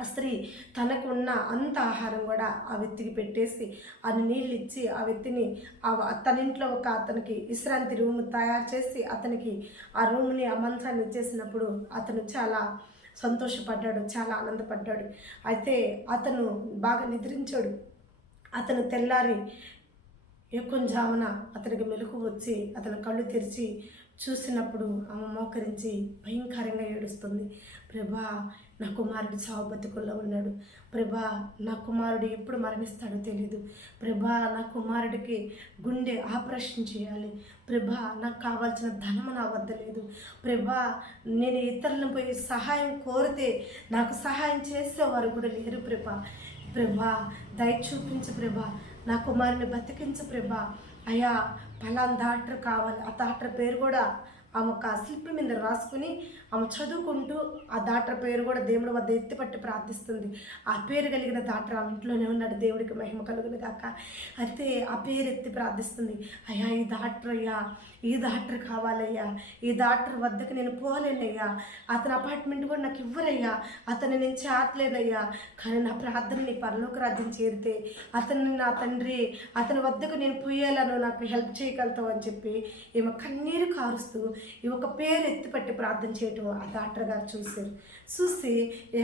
ఆ స్త్రీ తనకున్న అంత ఆహారం కూడా ఆ వ్యక్తికి పెట్టేసి ఆ నీళ్ళు ఇచ్చి ఆ వ్యక్తిని తన ఇంట్లో ఒక అతనికి విశ్రాంతి రూమ్ తయారు చేసి అతనికి ఆ రూమ్ని ఆ మంచాన్ని ఇచ్చేసినప్పుడు అతను చాలా సంతోషపడ్డాడు, చాలా ఆనందపడ్డాడు. అయితే అతను బాగా నిద్రించాడు. అతను తెల్లారి ఎక్కుంజామున అతనికి మెలకు వచ్చి అతను కళ్ళు తెరిచి చూసినప్పుడు ఆమె మోకరించి భయంకరంగా ఏడుస్తుంది. ప్రభా నా కుమారుడు చావు బతుకుల్లో ఉన్నాడు, ప్రభా నా కుమారుడు ఎప్పుడు మరణిస్తాడో తెలీదు, ప్రభా నా కుమారుడికి గుండె ఆపరేషన్ చేయాలి, ప్రభా నాకు కావాల్సిన ధనము నా వద్ద లేదు, ప్రభా నేను ఇతరులను పోయి సహాయం కోరితే నాకు సహాయం చేసేవారు కూడా లేరు ప్రభా దయ చూపించు ప్రభా, నా కుమారుని బతికించు ప్రభా. అయ్యా పలానా డాక్టర్ కావాలి, ఆ డాక్టర్ పేరు కూడా ఆమె ఒక స్లిప్ మీద రాసుకుని ఆమె చదువుకుంటూ ఆ డాక్టర్ పేరు కూడా దేవుడి వద్ద ఎత్తిపట్టి ప్రార్థిస్తుంది. ఆ పేరు కలిగిన డాక్టర్ ఆమె ఇంట్లోనే ఉన్నాడు, దేవుడికి మహిమ కలుగును కాక. అయితే ఆ పేరు ఎత్తి ప్రార్థిస్తుంది, అయ్యా ఈ డాక్టర్ అయ్యా, ఈ డాక్టర్ కావాలయ్యా, ఈ డాక్టర్ వద్దకు నేను పోలేనయ్యా, అతని అపార్ట్మెంట్ కూడా నాకు ఇవ్వరయ్యా, అతన్ని నేను చేరలేదయ్యా, కానీ నా ప్రార్థన నీ పరలోక రాజ్యం చేరితే అతన్ని నా తండ్రి అతని వద్దకు నేను పోయేలాను నాకు హెల్ప్ చేయగలుగుతావు అని చెప్పి ఈమె కన్నీరు కారుస్తూ ఈ ఒక పేరు ఎత్తిపట్టి ప్రార్థన చేయటం ఆ డాక్టర్ గారు చూసి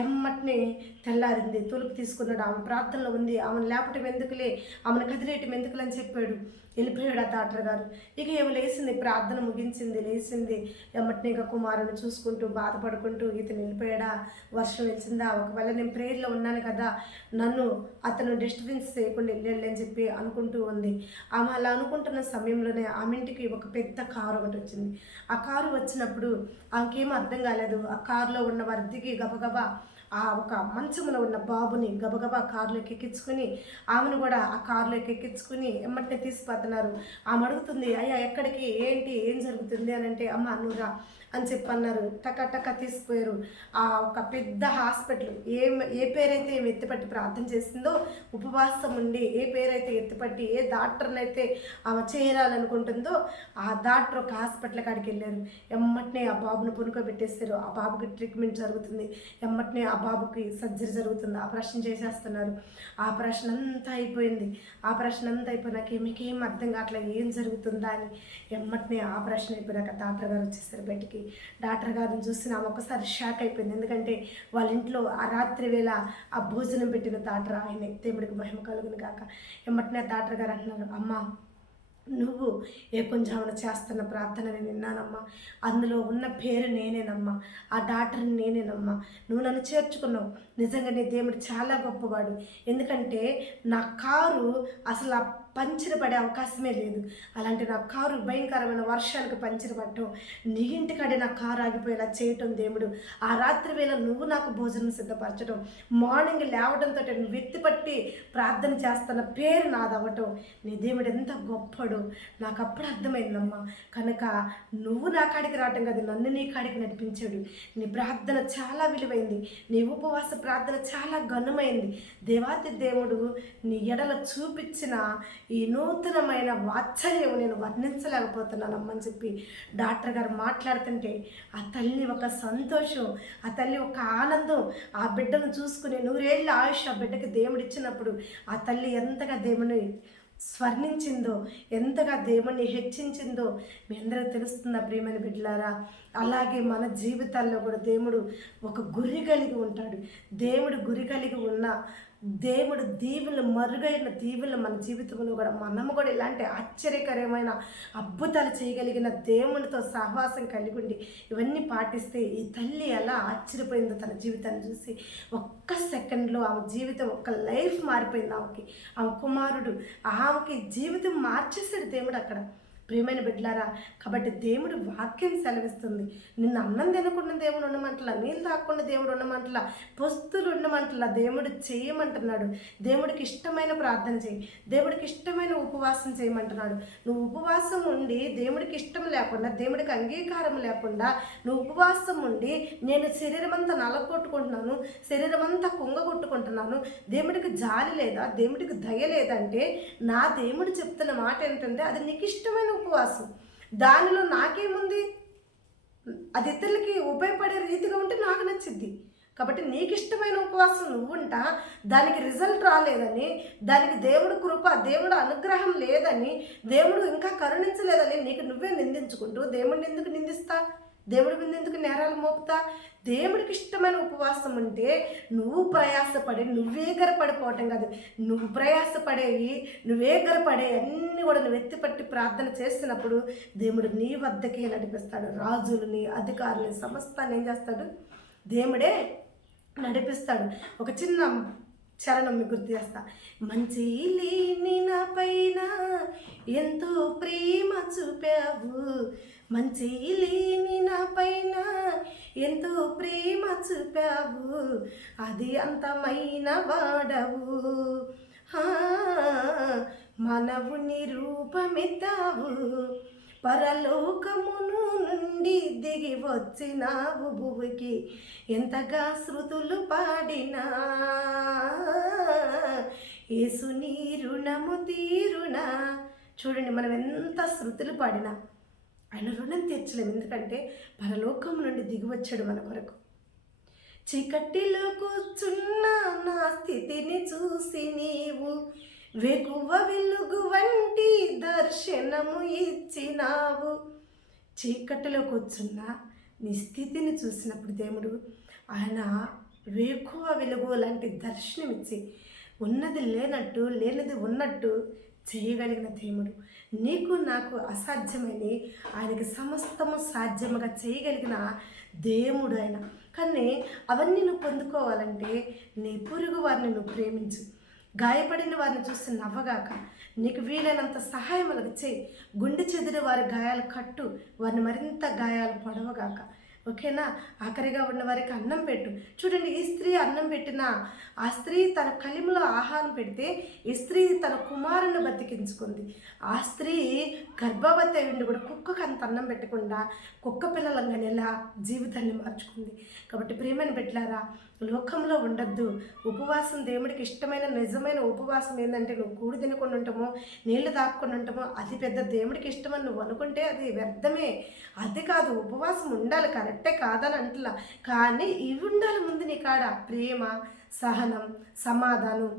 ఎమ్మటిని తెల్లారింది. తొలుపు తీసుకున్నాడు, ఆమె ప్రార్థనలో ఉంది, ఆమెను లేపటం ఎందుకులే, ఆమెను కదిలేయటం ఎందుకులే అని చెప్పాడు. వెళ్ళిపోయాడు ఆ డాక్టర్ గారు. ఇక ఏమో లేచింది, ప్రార్థన ముగించింది, లేచింది. ఎమ్మటిని ఇక కుమారుని చూసుకుంటూ బాధపడుకుంటూ ఇతను వెళ్ళిపోయాడా, వర్షం వెలిసిందా, ఒకవేళ నేను ప్రేయర్లో ఉన్నాను కదా నన్ను అతను డిస్టర్బెన్స్ చేయకుండా వెళ్ళాడు అని చెప్పి అనుకుంటూ ఉంది. ఆమె అలా అనుకుంటున్న సమయంలోనే ఆమె ఇంటికి ఒక పెద్ద కారు ఒకటి వచ్చింది. ఆ కారు వచ్చినప్పుడు ఆమెకేమో అర్థం కాలేదు. ఆ కారులో ఉన్న వారి దిగి గబగబా ఆ ఒక మంచంలో ఉన్న బాబుని గబగబా కారులోకి ఎక్కించుకుని ఆమెను కూడా ఆ కారులోకి ఎక్కించుకుని ఎమ్మటినే తీసుకుపోతున్నారు. ఆమె అడుగుతుంది, అయ్యా ఎక్కడికి, ఏంటి, ఏం జరుగుతుంది అని అంటే, అమ్మ నువ్వురా అని చెప్పన్నారు. టక తీసుకుపోయారు ఆ ఒక పెద్ద హాస్పిటల్. ఏ పేరైతే ఏమి ఎత్తిపట్టి ప్రార్థన చేసిందో, ఉపవాసం ఉండి ఏ పేరైతే ఎత్తిపట్టి ఏ డాక్టర్ని అయితే ఆమె చేరాలనుకుంటుందో ఆ డాక్టర్ ఒక హాస్పిటల్ కాడికి వెళ్ళారు. ఎమ్మటినే ఆ బాబును పునుకోబెట్టేస్తారు. ఆ బాబుకి ట్రీట్మెంట్ జరుగుతుంది. ఎమ్మటినే ఆ బాబుకి సర్జరీ జరుగుతుంది, ఆపరేషన్ చేసేస్తున్నారు. ఆపరేషన్ అంతా అయిపోయింది. ఆపరేషన్ అంతా అయిపోయినాక మీకేం అర్థం కావట్లేదు ఏం జరుగుతుందా అని. ఎమ్మటినే ఆపరేషన్ అయిపోయినాక డాక్టర్ గారు వచ్చేసారు బయటికి. డాక్టర్ గారిని చూసి ఆమె ఒకసారి షాక్ అయిపోయింది. ఎందుకంటే వాళ్ళ ఇంట్లో ఆ రాత్రి వేళ ఆ భోజనం పెట్టిన డాక్టర్ ఆయనే, దేవుడికి మహిమ కలుగును కాక. ఎమ్మటినే డాక్టర్ గారు అంటున్నారు, అమ్మ నువ్వు కొంచెం చేస్తున్న ప్రార్థన నేను విన్నానమ్మా, అందులో ఉన్న పేరు నేనేనమ్మా, ఆ డాక్టర్ని నేనేనమ్మా, నువ్వు నన్ను చేర్చుకున్నావు. నిజంగా నీ దేవుడు చాలా గొప్పవాడు. ఎందుకంటే నా కారు అసలు పంచర్ పడే అవకాశమే లేదు. అలాంటి నా కారు భయంకరమైన వర్షానికి పంచర్ పట్టడం, నీ ఇంటికాడే నా కారు ఆగిపోయేలా చేయటం దేవుడు. ఆ రాత్రి వేళ నువ్వు నాకు భోజనం సిద్ధపరచడం, మార్నింగ్ లేవడంతో నువ్వు ఎత్తిపట్టి ప్రార్థన చేస్తున్న పేరు నాదవ్వటం, నీ దేవుడు ఎంత గొప్పడు నాకు అప్పుడు అర్థమైందమ్మా. కనుక నువ్వు నా కాడికి రావటం కాదు, నన్ను నీ కాడికి నడిపించాడు. నీ ప్రార్థన చాలా విలువైంది, నీ ఉపవాస ప్రార్థన చాలా ఘనమైంది. దేవాతి దేవుడు నీ ఎడల చూపించిన ఈ నూతనమైన వాత్సల్యం నేను వర్ణించలేకపోతున్నానమ్మని చెప్పి డాక్టర్ గారు మాట్లాడుతుంటే ఆ తల్లి ఒక సంతోషం, ఆ తల్లి ఒక ఆనందం, ఆ బిడ్డను చూసుకుని 100 ఏళ్ళ ఆయుష్ ఆ బిడ్డకి దేవుడు ఇచ్చినప్పుడు ఆ తల్లి ఎంతగా దేవుని స్వర్ణించిందో, ఎంతగా దేవుణ్ణి హెచ్చించిందో మీ అందరూ తెలుస్తుందా ప్రియమైన బిడ్డలారా? అలాగే మన జీవితాల్లో కూడా దేవుడు ఒక గురి కలిగి ఉంటాడు. దేవుడు గురి కలిగి ఉన్న దేవుడు దీవులు మరుగైన దీవులు మన జీవితంలో కూడా మనము కూడా ఇలాంటి ఆశ్చర్యకరమైన అద్భుతాలు చేయగలిగిన దేవునితో సహవాసం కలిగి ఉండి ఇవన్నీ పాటిస్తే ఈ తల్లి ఎలా ఆశ్చర్యపోయిందో తన జీవితాన్ని చూసి. ఒక్క సెకండ్లో ఆమె జీవితం, ఒక లైఫ్ మారిపోయింది ఆమెకి. ఆమె కుమారుడు ఆమెకి జీవితం మార్చేశాడు దేవుడు అక్కడ. ప్రియమైన బిడ్డలారా, కాబట్టి దేవుడు వాక్యం సెలవిస్తుంది. నిన్ను అన్నం తినకుండా దేవుడు ఉండమంటలా, నీళ్ళు తాగకుండా దేవుడు ఉండమంటలా, పొస్తులు ఉండమంటలా, దేవుడు చేయమంటున్నాడు. దేవుడికి ఇష్టమైన ప్రార్థన చేయి, దేవుడికి ఇష్టమైన ఉపవాసం చేయమంటున్నాడు. నువ్వు ఉపవాసం ఉండి దేవుడికి ఇష్టం లేకుండా, దేవుడికి అంగీకారం లేకుండా నువ్వు ఉపవాసం ఉండి నేను శరీరం అంతా నలగొట్టుకుంటున్నాను, శరీరం అంతా కుంగగొట్టుకుంటున్నాను, దేవుడికి జాలి లేదా, దేవుడికి దయ లేదంటే నా దేవుడు చెప్తున్న మాట ఏంటంటే అది నీకు ఇష్టమైన ఉపవాసం. దానిలో నాకేముంది? అది ఇతరులకి ఉపయోగపడే రీతిగా ఉంటే నాకు నచ్చింది. కాబట్టి నీకు ఇష్టమైన ఉపవాసం నువ్వుంటా, దానికి రిజల్ట్ రాలేదని, దానికి దేవుడు కృప, దేవుడు అనుగ్రహం లేదని, దేవుడు ఇంకా కరుణించలేదని నీకు నువ్వే నిందించుకుంటూ దేవుడిని ఎందుకు నిందిస్తా? దేవుడి మీద ఎందుకు నేరాలు మోపుతా? దేవుడికి ఇష్టమైన ఉపవాసం ఉంటే నువ్వు ప్రయాసపడి నువ్వే గరపడిపోవటం కాదు, నువ్వు ప్రయాసపడేవి నువ్వే గరపడే అన్నీ కూడా నువ్వు ఎత్తిపట్టి ప్రార్థన చేసినప్పుడు దేవుడు నీ వద్దకే నడిపిస్తాడు. రాజులని, అధికారులని, సమస్తాన్ని ఏం చేస్తాడు? దేవుడే నడిపిస్తాడు. ఒక చిన్న చరణం మీకు గుర్తు చేస్తా. మంచి లేని నా పైన ఎంతో ప్రేమ చూపావు, మంచి లేని నా పైన ఎంతో ప్రేమ చూపావు, అది అంతమైన వాడవు, మనవుని రూపమెత్తావు, పరలోకమును నుండి దిగి వచ్చినావు భూమికి, ఎంతగా శృతులు పాడినా యేసు నీ రుణము తీరునా. చూడండి, మనం ఎంత శృతులు పాడినా ఆయన రుణం తీర్చలేము, ఎందుకంటే పరలోకం నుండి దిగి వచ్చాడు మన కొరకు. చీకటిలో కూర్చున్న నా స్థితిని చూసి నీవు వెగువ వెలుగు వంటి దర్శనము ఇచ్చినావు. చీకటిలో కూర్చున్న నీ స్థితిని చూసినప్పుడు దేవుడు ఆయన వేకువ వెలుగు లాంటి దర్శనం ఇచ్చి ఉన్నది లేనట్టు లేనిది ఉన్నట్టు చేయగలిగిన దేవుడు. నీకు నాకు అసాధ్యమని ఆయనకి సమస్తము సాధ్యముగా చేయగలిగిన దేవుడు ఆయన. కానీ అవన్నీ నువ్వు పొందుకోవాలంటే నీ పొరుగు వారిని నువ్వు ప్రేమించు, గాయపడిన వారిని చూసి నవ్వగాక, నీకు వీలైనంత సహాయం వాళ్ళకి చేయి, గుండె చెదిరి వారి గాయాలు కట్టు, వారిని మరింత గాయాలు పడవగాక. ఓకేనా? ఆఖరిగా ఉన్న వారికి అన్నం పెట్టు. చూడండి, ఈ స్త్రీ అన్నం పెట్టినా ఆ స్త్రీ తన కలిమిలో ఆహారం పెడితే ఈ స్త్రీ తన కుమారుని బతికించుకుంది. ఆ స్త్రీ గర్భవతి అయ్యిండి కూడా కుక్కకు అంత అన్నం పెట్టకుండా కుక్క పిల్లలంగా ఎలా జీవితాన్ని మార్చుకుంది. కాబట్టి ప్రియమైన బిడ్డలారా, లోకంలో ఉండద్దు. ఉపవాసం దేవుడికి ఇష్టమైన నిజమైన ఉపవాసం ఏంటంటే నువ్వు కూడి తినకుండా ఉంటామో, నీళ్లు తాక్కుండా ఉంటామో, అది పెద్ద దేవుడికి ఇష్టమని నువ్వు అనుకుంటే అది వ్యర్థమే. అది కాదు, ఉపవాసం ఉండాలి, కరెక్టే కాదని అంటలా, కానీ ఇవి ఉండాలి ముందు నీ కాడ. ప్రేమ, సహనం, సమాధానం,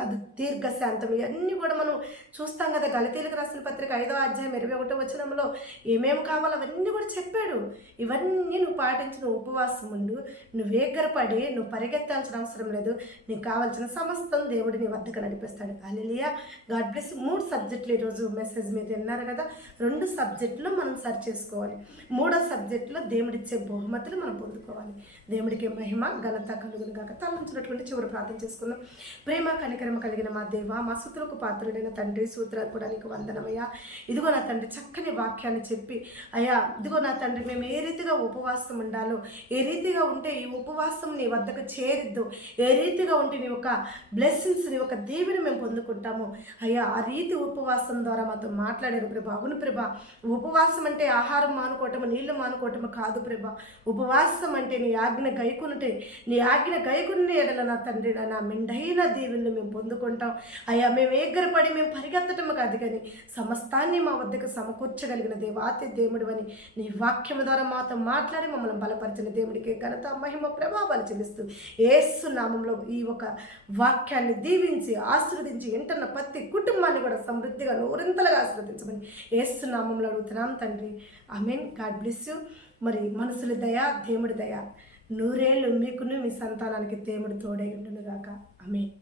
అది దీర్ఘశాంతం, ఇవన్నీ కూడా మనం చూస్తాం కదా. గలతీలకు రాసిన పత్రిక 5వ అధ్యాయం 21వ వచనంలో ఏమేమి కావాలో అవన్నీ కూడా చెప్పాడు. ఇవన్నీ నువ్వు పాటించి నువ్వు ఉపవాసం ఉండు, నువ్వు వేగరపడి నువ్వు పరిగెత్తాల్సిన అవసరం లేదు. నీకు కావాల్సిన సమస్తం దేవుడు నీ వద్దకు నడిపిస్తాడు. హల్లెలూయా, గాడ్ బ్లెస్. 3 సబ్జెక్టులు ఈరోజు మెసేజ్ మీద విన్నారు కదా. 2 సబ్జెక్టులు మనం సర్చ్ చేసుకోవాలి. 3వ సబ్జెక్టులో దేవుడిచ్చే బహుమతులు మనం పొందుకోవాలి. దేవుడికి మహిమ ఘనత కలుగును గాక. తలంచినటువంటి చివరి ప్రార్థన చేసుకుందాం. ప్రేమ కనిక కనికరమ కలిగిన మా దేవ, మా స్తుతులకు పాత్రుడైన తండ్రి, సూత్రార్పుడానికి వందనమయ్యా. ఇదిగో నా తండ్రి చక్కని వాక్యాన్ని చెప్పి అయ్యా, ఇదిగో నా తండ్రి మేము ఏ రీతిగా ఉపవాసం ఉండాలో, ఏ రీతిగా ఉంటే ఈ ఉపవాసం నీ వద్దకు చేరిద్దు, ఏ రీతిగా ఉంటే నీ ఒక బ్లెస్సింగ్స్, నీ ఒక దీవెని మేము పొందుకుంటాము అయ్యా, ఆ రీతి ఉపవాసం ద్వారా మాతో మాట్లాడారు ప్రభా. అవును ప్రభా, ఉపవాసం అంటే ఆహారం మానుకోవటము, నీళ్లు మానుకోవటము కాదు ప్రభా. ఉపవాసం అంటే నీ ఆజ్ఞ గైకొనుటే, నీ ఆజ్ఞ గైకొన్న ఎడల నా తండ్రి నా మెండైన దీవెనలు మేము పొందుకుంటాం అయ్యా. మేము ఏగ్గరపడి మేము పరిగెత్తటము కాదు, కానీ సమస్తాన్ని మా వద్దకు సమకూర్చగలిగిన దేవాతి దేవుడు అని నీ వాక్యం ద్వారా మాతో మాట్లాడి మమ్మల్ని బలపరిచిన దేవుడికి ఘనత, మహిమ, ప్రభావాలు చెల్లిస్తూ యేసు నామంలో ఈ ఒక వాక్యాన్ని దీవించి ఆశీర్వదించి ఎంటున్న ప్రతి కుటుంబాన్ని కూడా సమృద్ధిగా నూరింతలుగా ఆశీర్వదించమని యేసు నామంలో అడుగుతున్నాం తండ్రి. ఆమేన్. God bless you. మరి మనుషుల దయ, దేవుడి దయ, నూరేళ్ళు మీకును మీ సంతానానికి దేవుడు తోడై ఉండునుగాక. ఆమేన్.